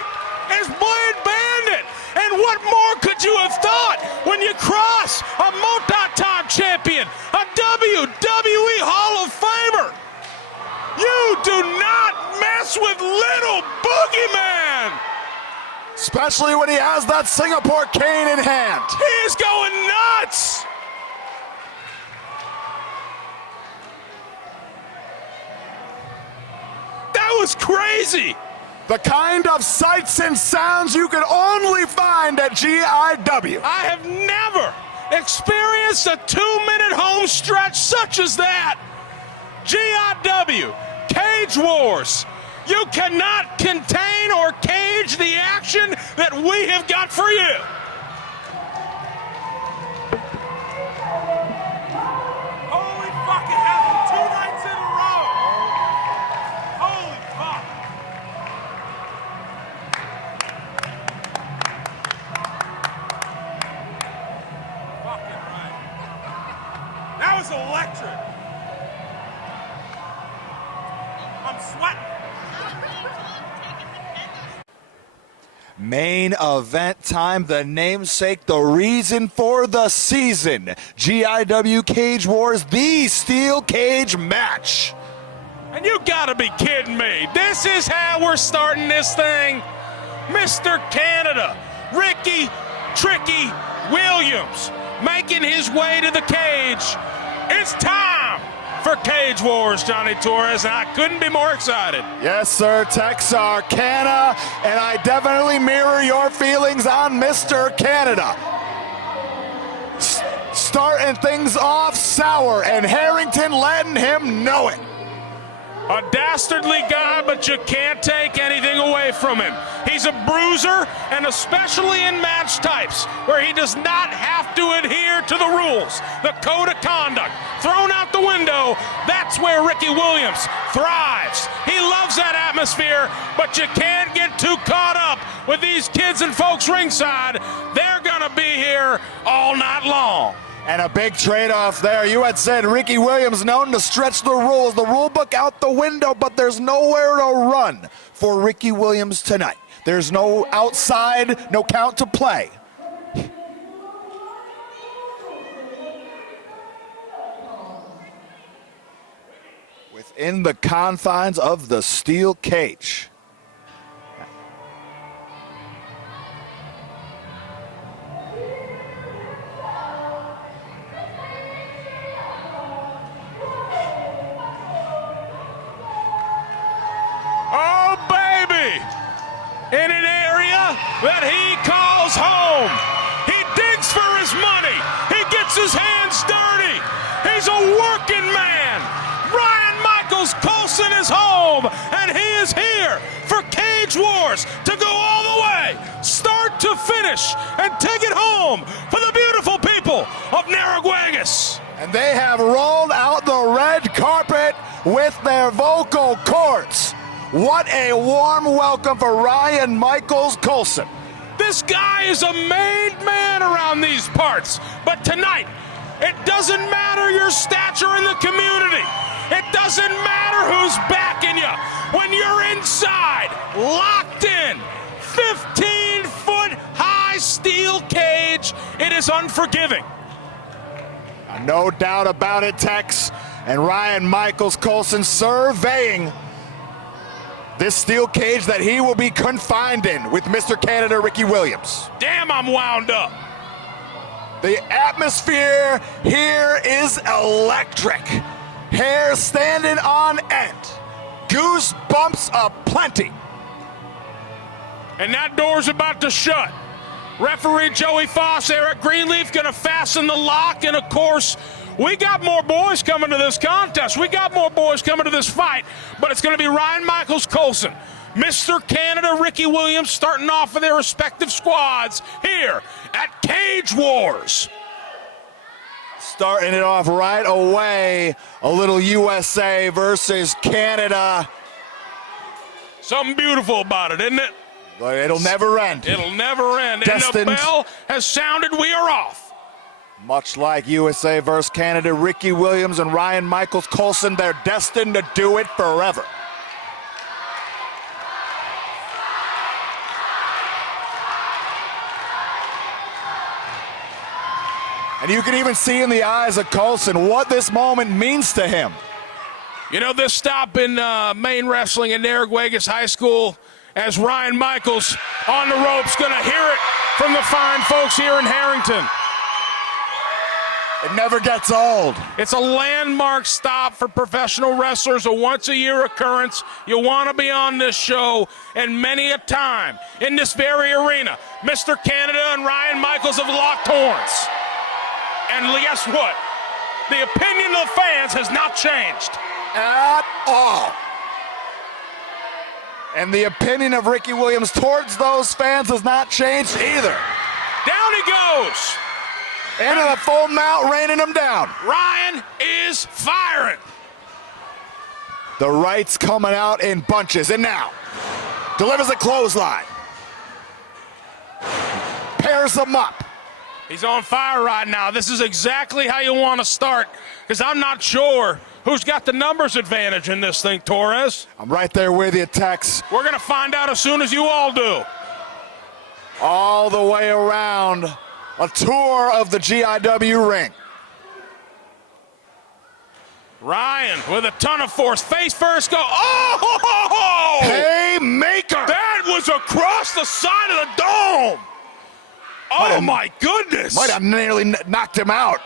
It's Blade Bandit. And what more could you have thought when you cross a multi-time champion, a WWE Hall of Famer? You do not mess with Little Boogeyman. Especially when he has that Singapore cane in hand. He is going nuts. That was crazy. The kind of sights and sounds you can only find at GIW. I have never experienced a 2-minute home stretch such as that. GIW, Cage Wars. You cannot contain or cage the action that we have got for you. Holy fucking heaven, 2 nights in a row. Holy fuck. Fucking right. That was electric. I'm sweating. Main event time, the namesake, the reason for the season. GIW Cage Wars, the Steel Cage match. And you gotta be kidding me. This is how we're starting this thing. Mr. Canada, Ricky Tricky Williams, making his way to the cage. It's time for Cage Wars, Johnny Torres, and I couldn't be more excited. Yes, sir, Texarkana, and I definitely mirror your feelings on Mr. Canada. Starting things off sour, and Harrington letting him know it. A dastardly guy, but you can't take anything away from him. He's a bruiser, and especially in match types, where he does not have to adhere to the rules. The code of conduct thrown out the window. That's where Ricky Williams thrives. He loves that atmosphere, but you can't get too caught up with these kids and folks ringside. They're gonna be here all night long. And a big trade-off there. You had said Ricky Williams known to stretch the rules, the rule book out the window, but there's nowhere to run for Ricky Williams tonight. There's no outside, no count to play. Within the confines of the steel cage. Oh, baby! In an area that he calls home. He digs for his money. He gets his hands dirty. He's a working man. Ryan Michaels Colson is home, and he is here for Cage Wars to go all the way, start to finish, and take it home for the beautiful people of Narraguagus. And they have rolled out the red carpet with their vocal cords. What a warm welcome for Ryan Michaels Colson. This guy is a made man around these parts. But tonight, it doesn't matter your stature in the community. It doesn't matter who's backing you. When you're inside, locked in, 15-foot high steel cage, it is unforgiving. No doubt about it, Tex. And Ryan Michaels Colson surveying this steel cage that he will be confined in with Mr. Canada, Ricky Williams. Damn, I'm wound up. The atmosphere here is electric. Hair standing on end. Goosebumps aplenty. And that door's about to shut. Referee Joey Foss, Eric Greenleaf gonna fasten the lock, and of course, we got more boys coming to this contest. We got more boys coming to this fight, but it's going to be Ryan Michaels Colson, Mr. Canada, Ricky Williams, starting off with their respective squads here at Cage Wars. Starting it off right away, a little USA versus Canada. Something beautiful about it, isn't it? But it'll never end. It'll never end. Destined. And the bell has sounded. We are off. Much like USA versus Canada, Ricky Williams and Ryan Michaels Colson, they're destined to do it forever. And you can even see in the eyes of Colson what this moment means to him. You know, this stop in Maine Wrestling in Narraguagus High School, as Ryan Michaels on the ropes, gonna hear it from the fine folks here in Harrington. It never gets old. It's a landmark stop for professional wrestlers, a once-a-year occurrence. You want to be on this show, and many a time in this very arena, Mr. Canada and Ryan Michaels have locked horns. And guess what? The opinion of the fans has not changed. At all. And the opinion of Ricky Williams towards those fans has not changed either. Down he goes. Into the full mount, raining him down. Ryan is firing. The rights coming out in bunches. And now, delivers a clothesline. Pairs them up. He's on fire right now. This is exactly how you want to start, because I'm not sure who's got the numbers advantage in this thing, Torres. I'm right there with you, Tex. We're going to find out as soon as you all do. All the way around. A tour of the GIW ring. Ryan with a ton of force. Face first, go. Oh! Haymaker! That was across the side of the dome. Oh, my goodness. Might have nearly knocked him out.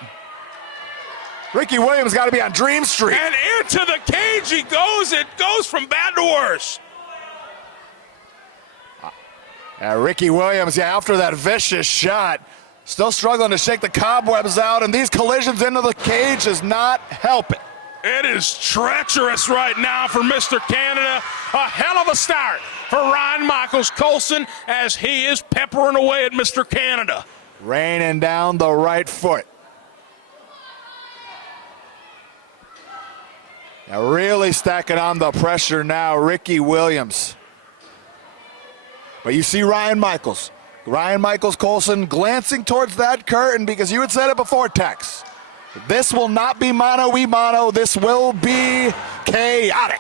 Ricky Williams got to be on Dream Street. And into the cage he goes. It goes from bad to worse. Ricky Williams, after that vicious shot, still struggling to shake the cobwebs out, and these collisions into the cage is not helping. It is treacherous right now for Mr. Canada. A hell of a start for Ryan Michaels Coulson as he is peppering away at Mr. Canada. Raining down the right foot. Now really stacking on the pressure now, Ricky Williams. But you see Ryan Michaels Coulson glancing towards that curtain, because you had said it before, Tex. This will not be mano-a-mano. This will be chaotic.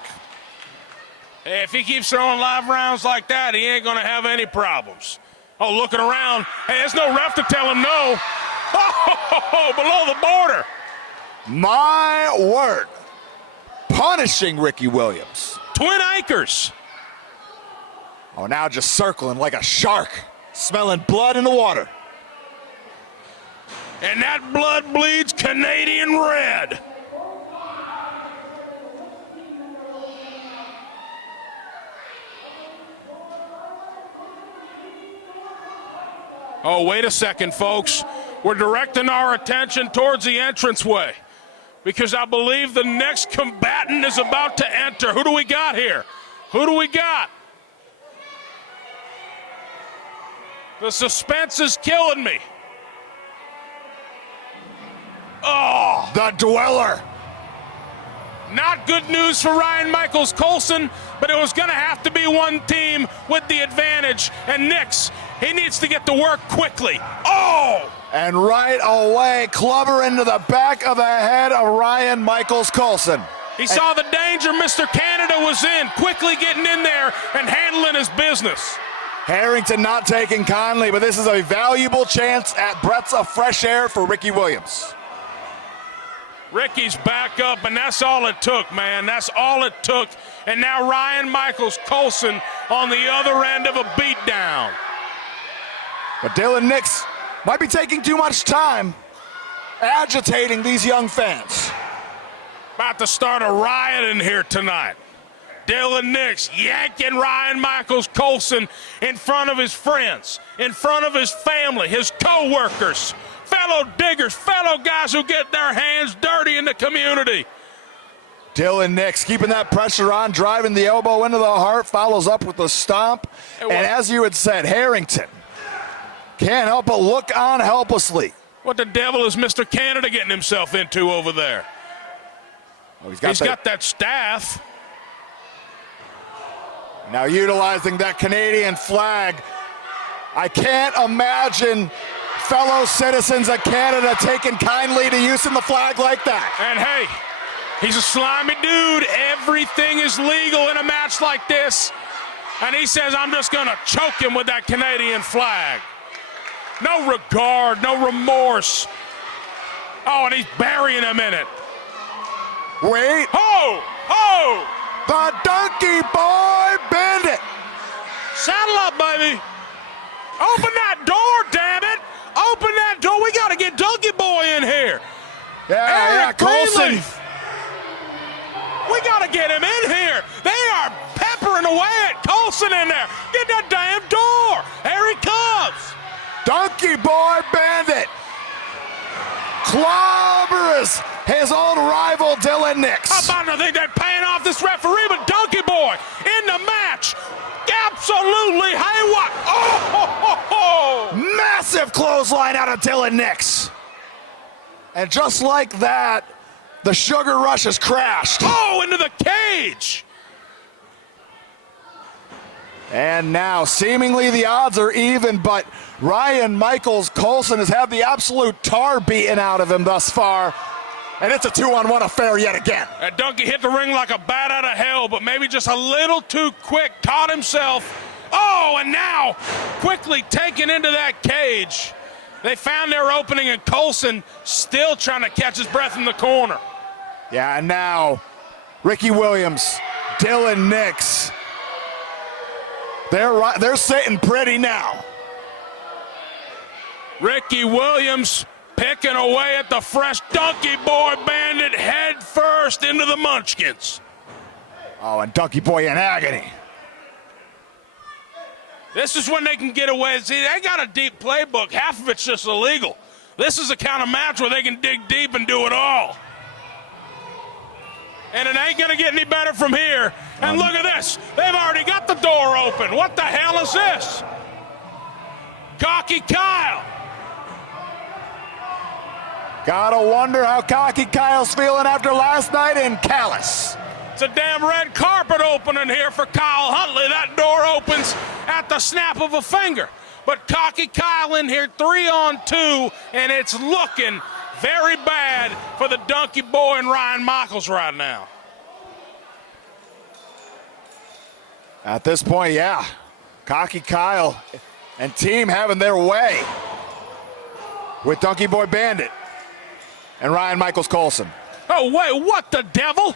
Hey, if he keeps throwing live rounds like that, he ain't going to have any problems. Oh, looking around. Hey, there's no ref to tell him no. Oh, below the border. My word. Punishing Ricky Williams. Twin anchors. Oh, now just circling like a shark, smelling blood in the water. And that blood bleeds Canadian red. Oh, wait a second, folks. We're directing our attention towards the entranceway, because I believe the next combatant is about to enter. Who do we got here? Who do we got? The suspense is killing me. Oh, The Dweller. not good news for Ryan Michaels Coulson, but it was going to have to be one team with the advantage. And Nix, he needs to get to work quickly. Oh! And right away, clubber into the back of the head of Ryan Michaels Coulson. He saw the danger Mr. Canada was in, quickly getting in there and handling his business. Harrington not taking kindly, but this is a valuable chance at breaths of fresh air for Ricky Williams. Ricky's back up, and that's all it took, man. That's all it took. And now Ryan Michaels Coulson on the other end of a beatdown. But Dylan Nix might be taking too much time agitating these young fans. About to start a riot in here tonight. Dylan Nix yanking Ryan Michaels Coulson in front of his friends, in front of his family, his co-workers, fellow diggers, fellow guys who get their hands dirty in the community. Dylan Nix keeping that pressure on, driving the elbow into the heart, follows up with a stomp. And as you had said, Harrington can't help but look on helplessly. What the devil is Mr. Canada getting himself into over there? Oh, he's got that staff. Now utilizing that Canadian flag. I can't imagine fellow citizens of Canada taking kindly to using the flag like that. And hey, he's a slimy dude. Everything is legal in a match like this. And he says, I'm just going to choke him with that Canadian flag. No regard, no remorse. Oh, and he's burying him in it. Wait. Ho! Ho! The Donkey Boy Bandit. Saddle up, baby. Open that door, damn it. Open that door. We got to get Donkey Boy in here. Yeah, Coulson. Greenleaf. We got to get him in here. They are peppering away at Coulson in there. Get that damn door. Here he comes. Donkey Boy Bandit clobbers his old rival Dylan Nix. I'm about to think they're paying off this referee, but Donkey Boy in the match. Absolutely haywire. Oh, ho, ho, ho. Massive clothesline out of Dylan Nix. And just like that, the Sugar Rush has crashed. Oh, into the cage. And now, seemingly the odds are even, but Ryan Michaels Coulson has had the absolute tar beaten out of him thus far. And it's a 2-on-1 affair yet again. That donkey hit the ring like a bat out of hell, but maybe just a little too quick, caught himself. Oh, and now quickly taken into that cage. They found their opening, and Coulson still trying to catch his breath in the corner. Yeah, and now Ricky Williams, Dylan Nix. They're sitting pretty now. Ricky Williams picking away at the fresh Donkey Boy Bandit head first into the Munchkins. Oh, and Donkey Boy in agony. This is when they can get away. See, they got a deep playbook. Half of it's just illegal. This is the kind of match where they can dig deep and do it all. And it ain't going to get any better from here. And look at this. They've already got the door open. What the hell is this? Cocky Kyle. Gotta wonder how Cocky Kyle's feeling after last night in Calais. It's a damn red carpet opening here for Kyle Huntley. That door opens at the snap of a finger. But Cocky Kyle in here 3-on-2, and it's looking very bad for the Donkey Boy and Ryan Michaels right now. At this point, yeah, Cocky Kyle and team having their way with Donkey Boy Bandit and Ryan Michaels Colson. Oh, wait, what the devil?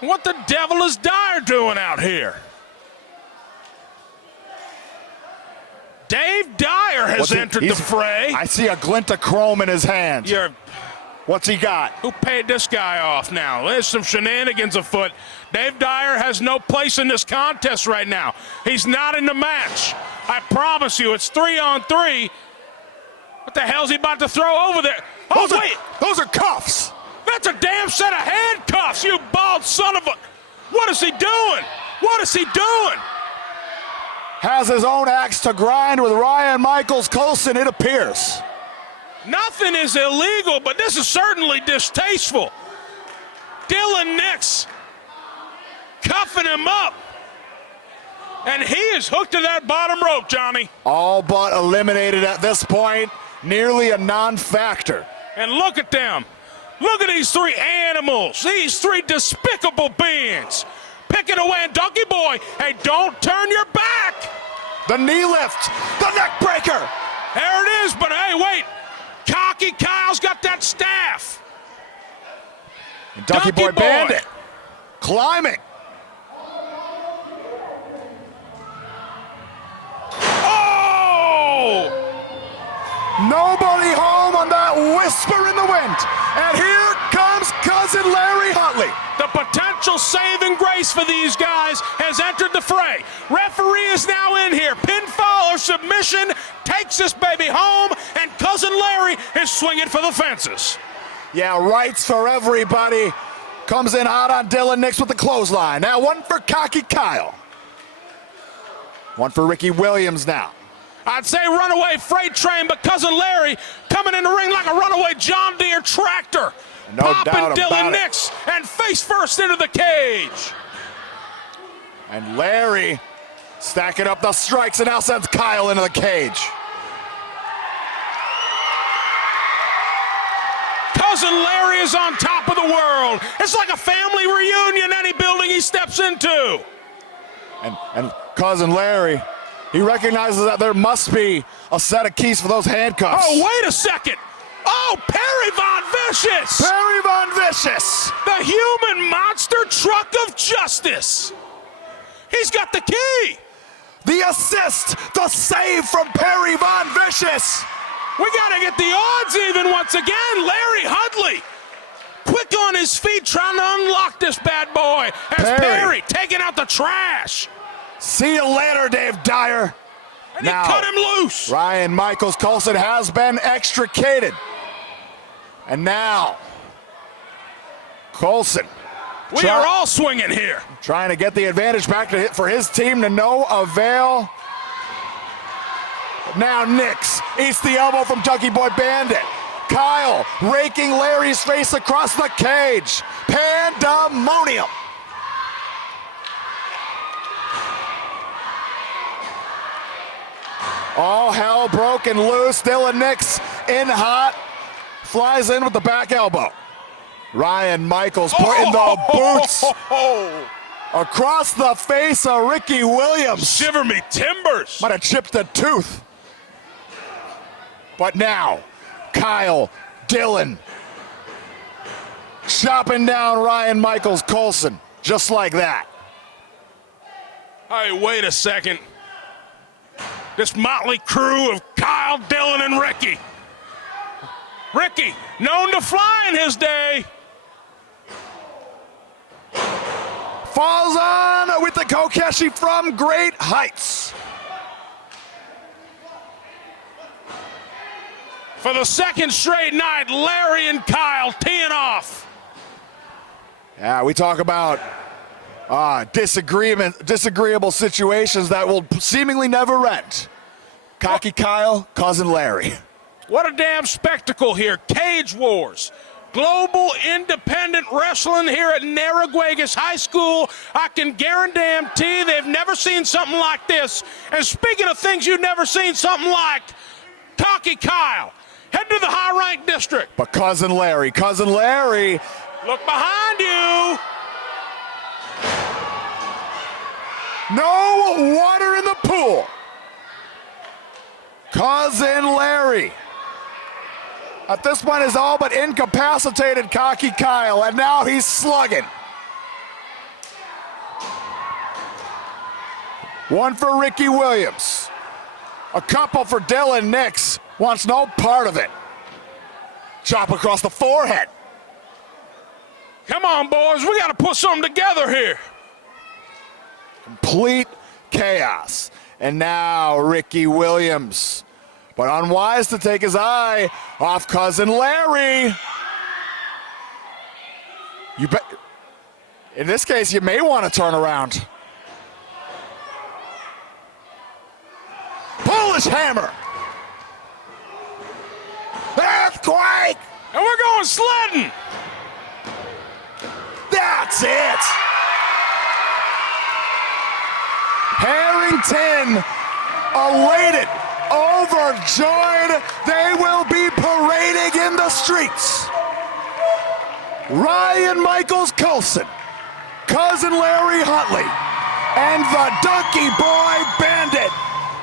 What the devil is Dyer doing out here? Dave Dyer has entered the fray. I see a glint of chrome in his hand. What's he got? Who paid this guy off now? There's some shenanigans afoot. Dave Dyer has no place in this contest right now. He's not in the match. I promise you, it's 3-on-3. What the hell's he about to throw over there? Oh, wait. Those are cuffs. That's a damn set of handcuffs, you bald son of a... What is he doing? What is he doing? Has his own axe to grind with Ryan Michaels Colson, it appears. Nothing is illegal, but this is certainly distasteful. Dylan Nix cuffing him up. And he is hooked to that bottom rope, Johnny. All but eliminated at this point. Nearly a non-factor. And look at them. Look at these three animals. These three despicable beings. Picking away at Donkey Boy. Hey, don't turn your back. The knee lift. The neck breaker. There it is, but hey, wait. Cocky Kyle's got that staff. And Donkey Boy Bandit climbing. Oh! Nobody home on that whisper in the wind. And here comes Cousin Larry Huntley. The potential saving grace for these guys has entered the fray. Referee is now in here. Pinfall or submission takes this baby home, and Cousin Larry is swinging for the fences. Yeah, rights for everybody. Comes in hot on Dylan Nix with the clothesline. Now one for Cocky Kyle. One for Ricky Williams now. I'd say runaway freight train, but Cousin Larry coming in the ring like a runaway John Deere tractor. No Popping doubt about Dylan it. Nix and face first into the cage. And Larry stacking up the strikes and now sends Kyle into the cage. Cousin Larry is on top of the world. It's like a family reunion any building he steps into. And Cousin Larry, he recognizes that there must be a set of keys for those handcuffs. Oh, wait a second. Oh, Perry Von Vicious. Perry Von Vicious. The human monster truck of justice. He's got the key. The assist, the save from Perry Von Vicious. We got to get the odds even once again. Larry Huntley, quick on his feet, trying to unlock this bad boy. As Perry taking out the trash. See you later, Dave Dyer. And he cut him loose. Ryan Michaels Colson has been extricated. And now, Colson. We are all swinging here. Trying to get the advantage back to for his team to no avail. Now Nix eats the elbow from Donkey Boy Bandit. Kyle raking Larry's face across the cage. Pandemonium. All hell broken loose. Dylan Nix in hot. Flies in with the back elbow. Ryan Michaels putting the boots across the face of Ricky Williams. Shiver me timbers. Might have chipped a tooth. But now, Kyle, Dylan, chopping down Ryan Michaels Coulson, just like that. Hey, wait a second. This motley crew of Kyle, Dylan, and Ricky. Ricky, known to fly in his day. Falls on with the Kokeshi from great heights. For the second straight night, Larry and Kyle teeing off. Yeah, we talk about disagreeable situations that will seemingly never end. Cocky Kyle, cousin Larry. What a damn spectacle here. Cage Wars. Global independent wrestling here at Narraguagus High School. I can guarantee they've never seen something like this. And speaking of things you've never seen something like, Cocky Kyle, head to the high-ranked district. But cousin Larry, Look behind you. no water in the pool. Cousin Larry. At this point is all but incapacitated Cocky Kyle, and now he's slugging. One for Ricky Williams. A couple for Dylan Nix. Wants no part of it. Chop across the forehead. Come on, boys. We got to put something together here. Complete chaos. And now Ricky Williams. But unwise to take his eye off cousin Larry. You bet. In this case, you may want to turn around. Polish hammer. Earthquake. And we're going sledding. That's it. Harrington, elated, overjoyed. They will be parading in the streets. Ryan Michaels Coulson, cousin Larry Huntley, and the Donkey Boy Bandit,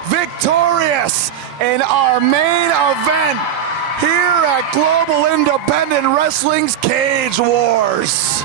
victorious in our main event here at Global Independent Wrestling's Cage Wars.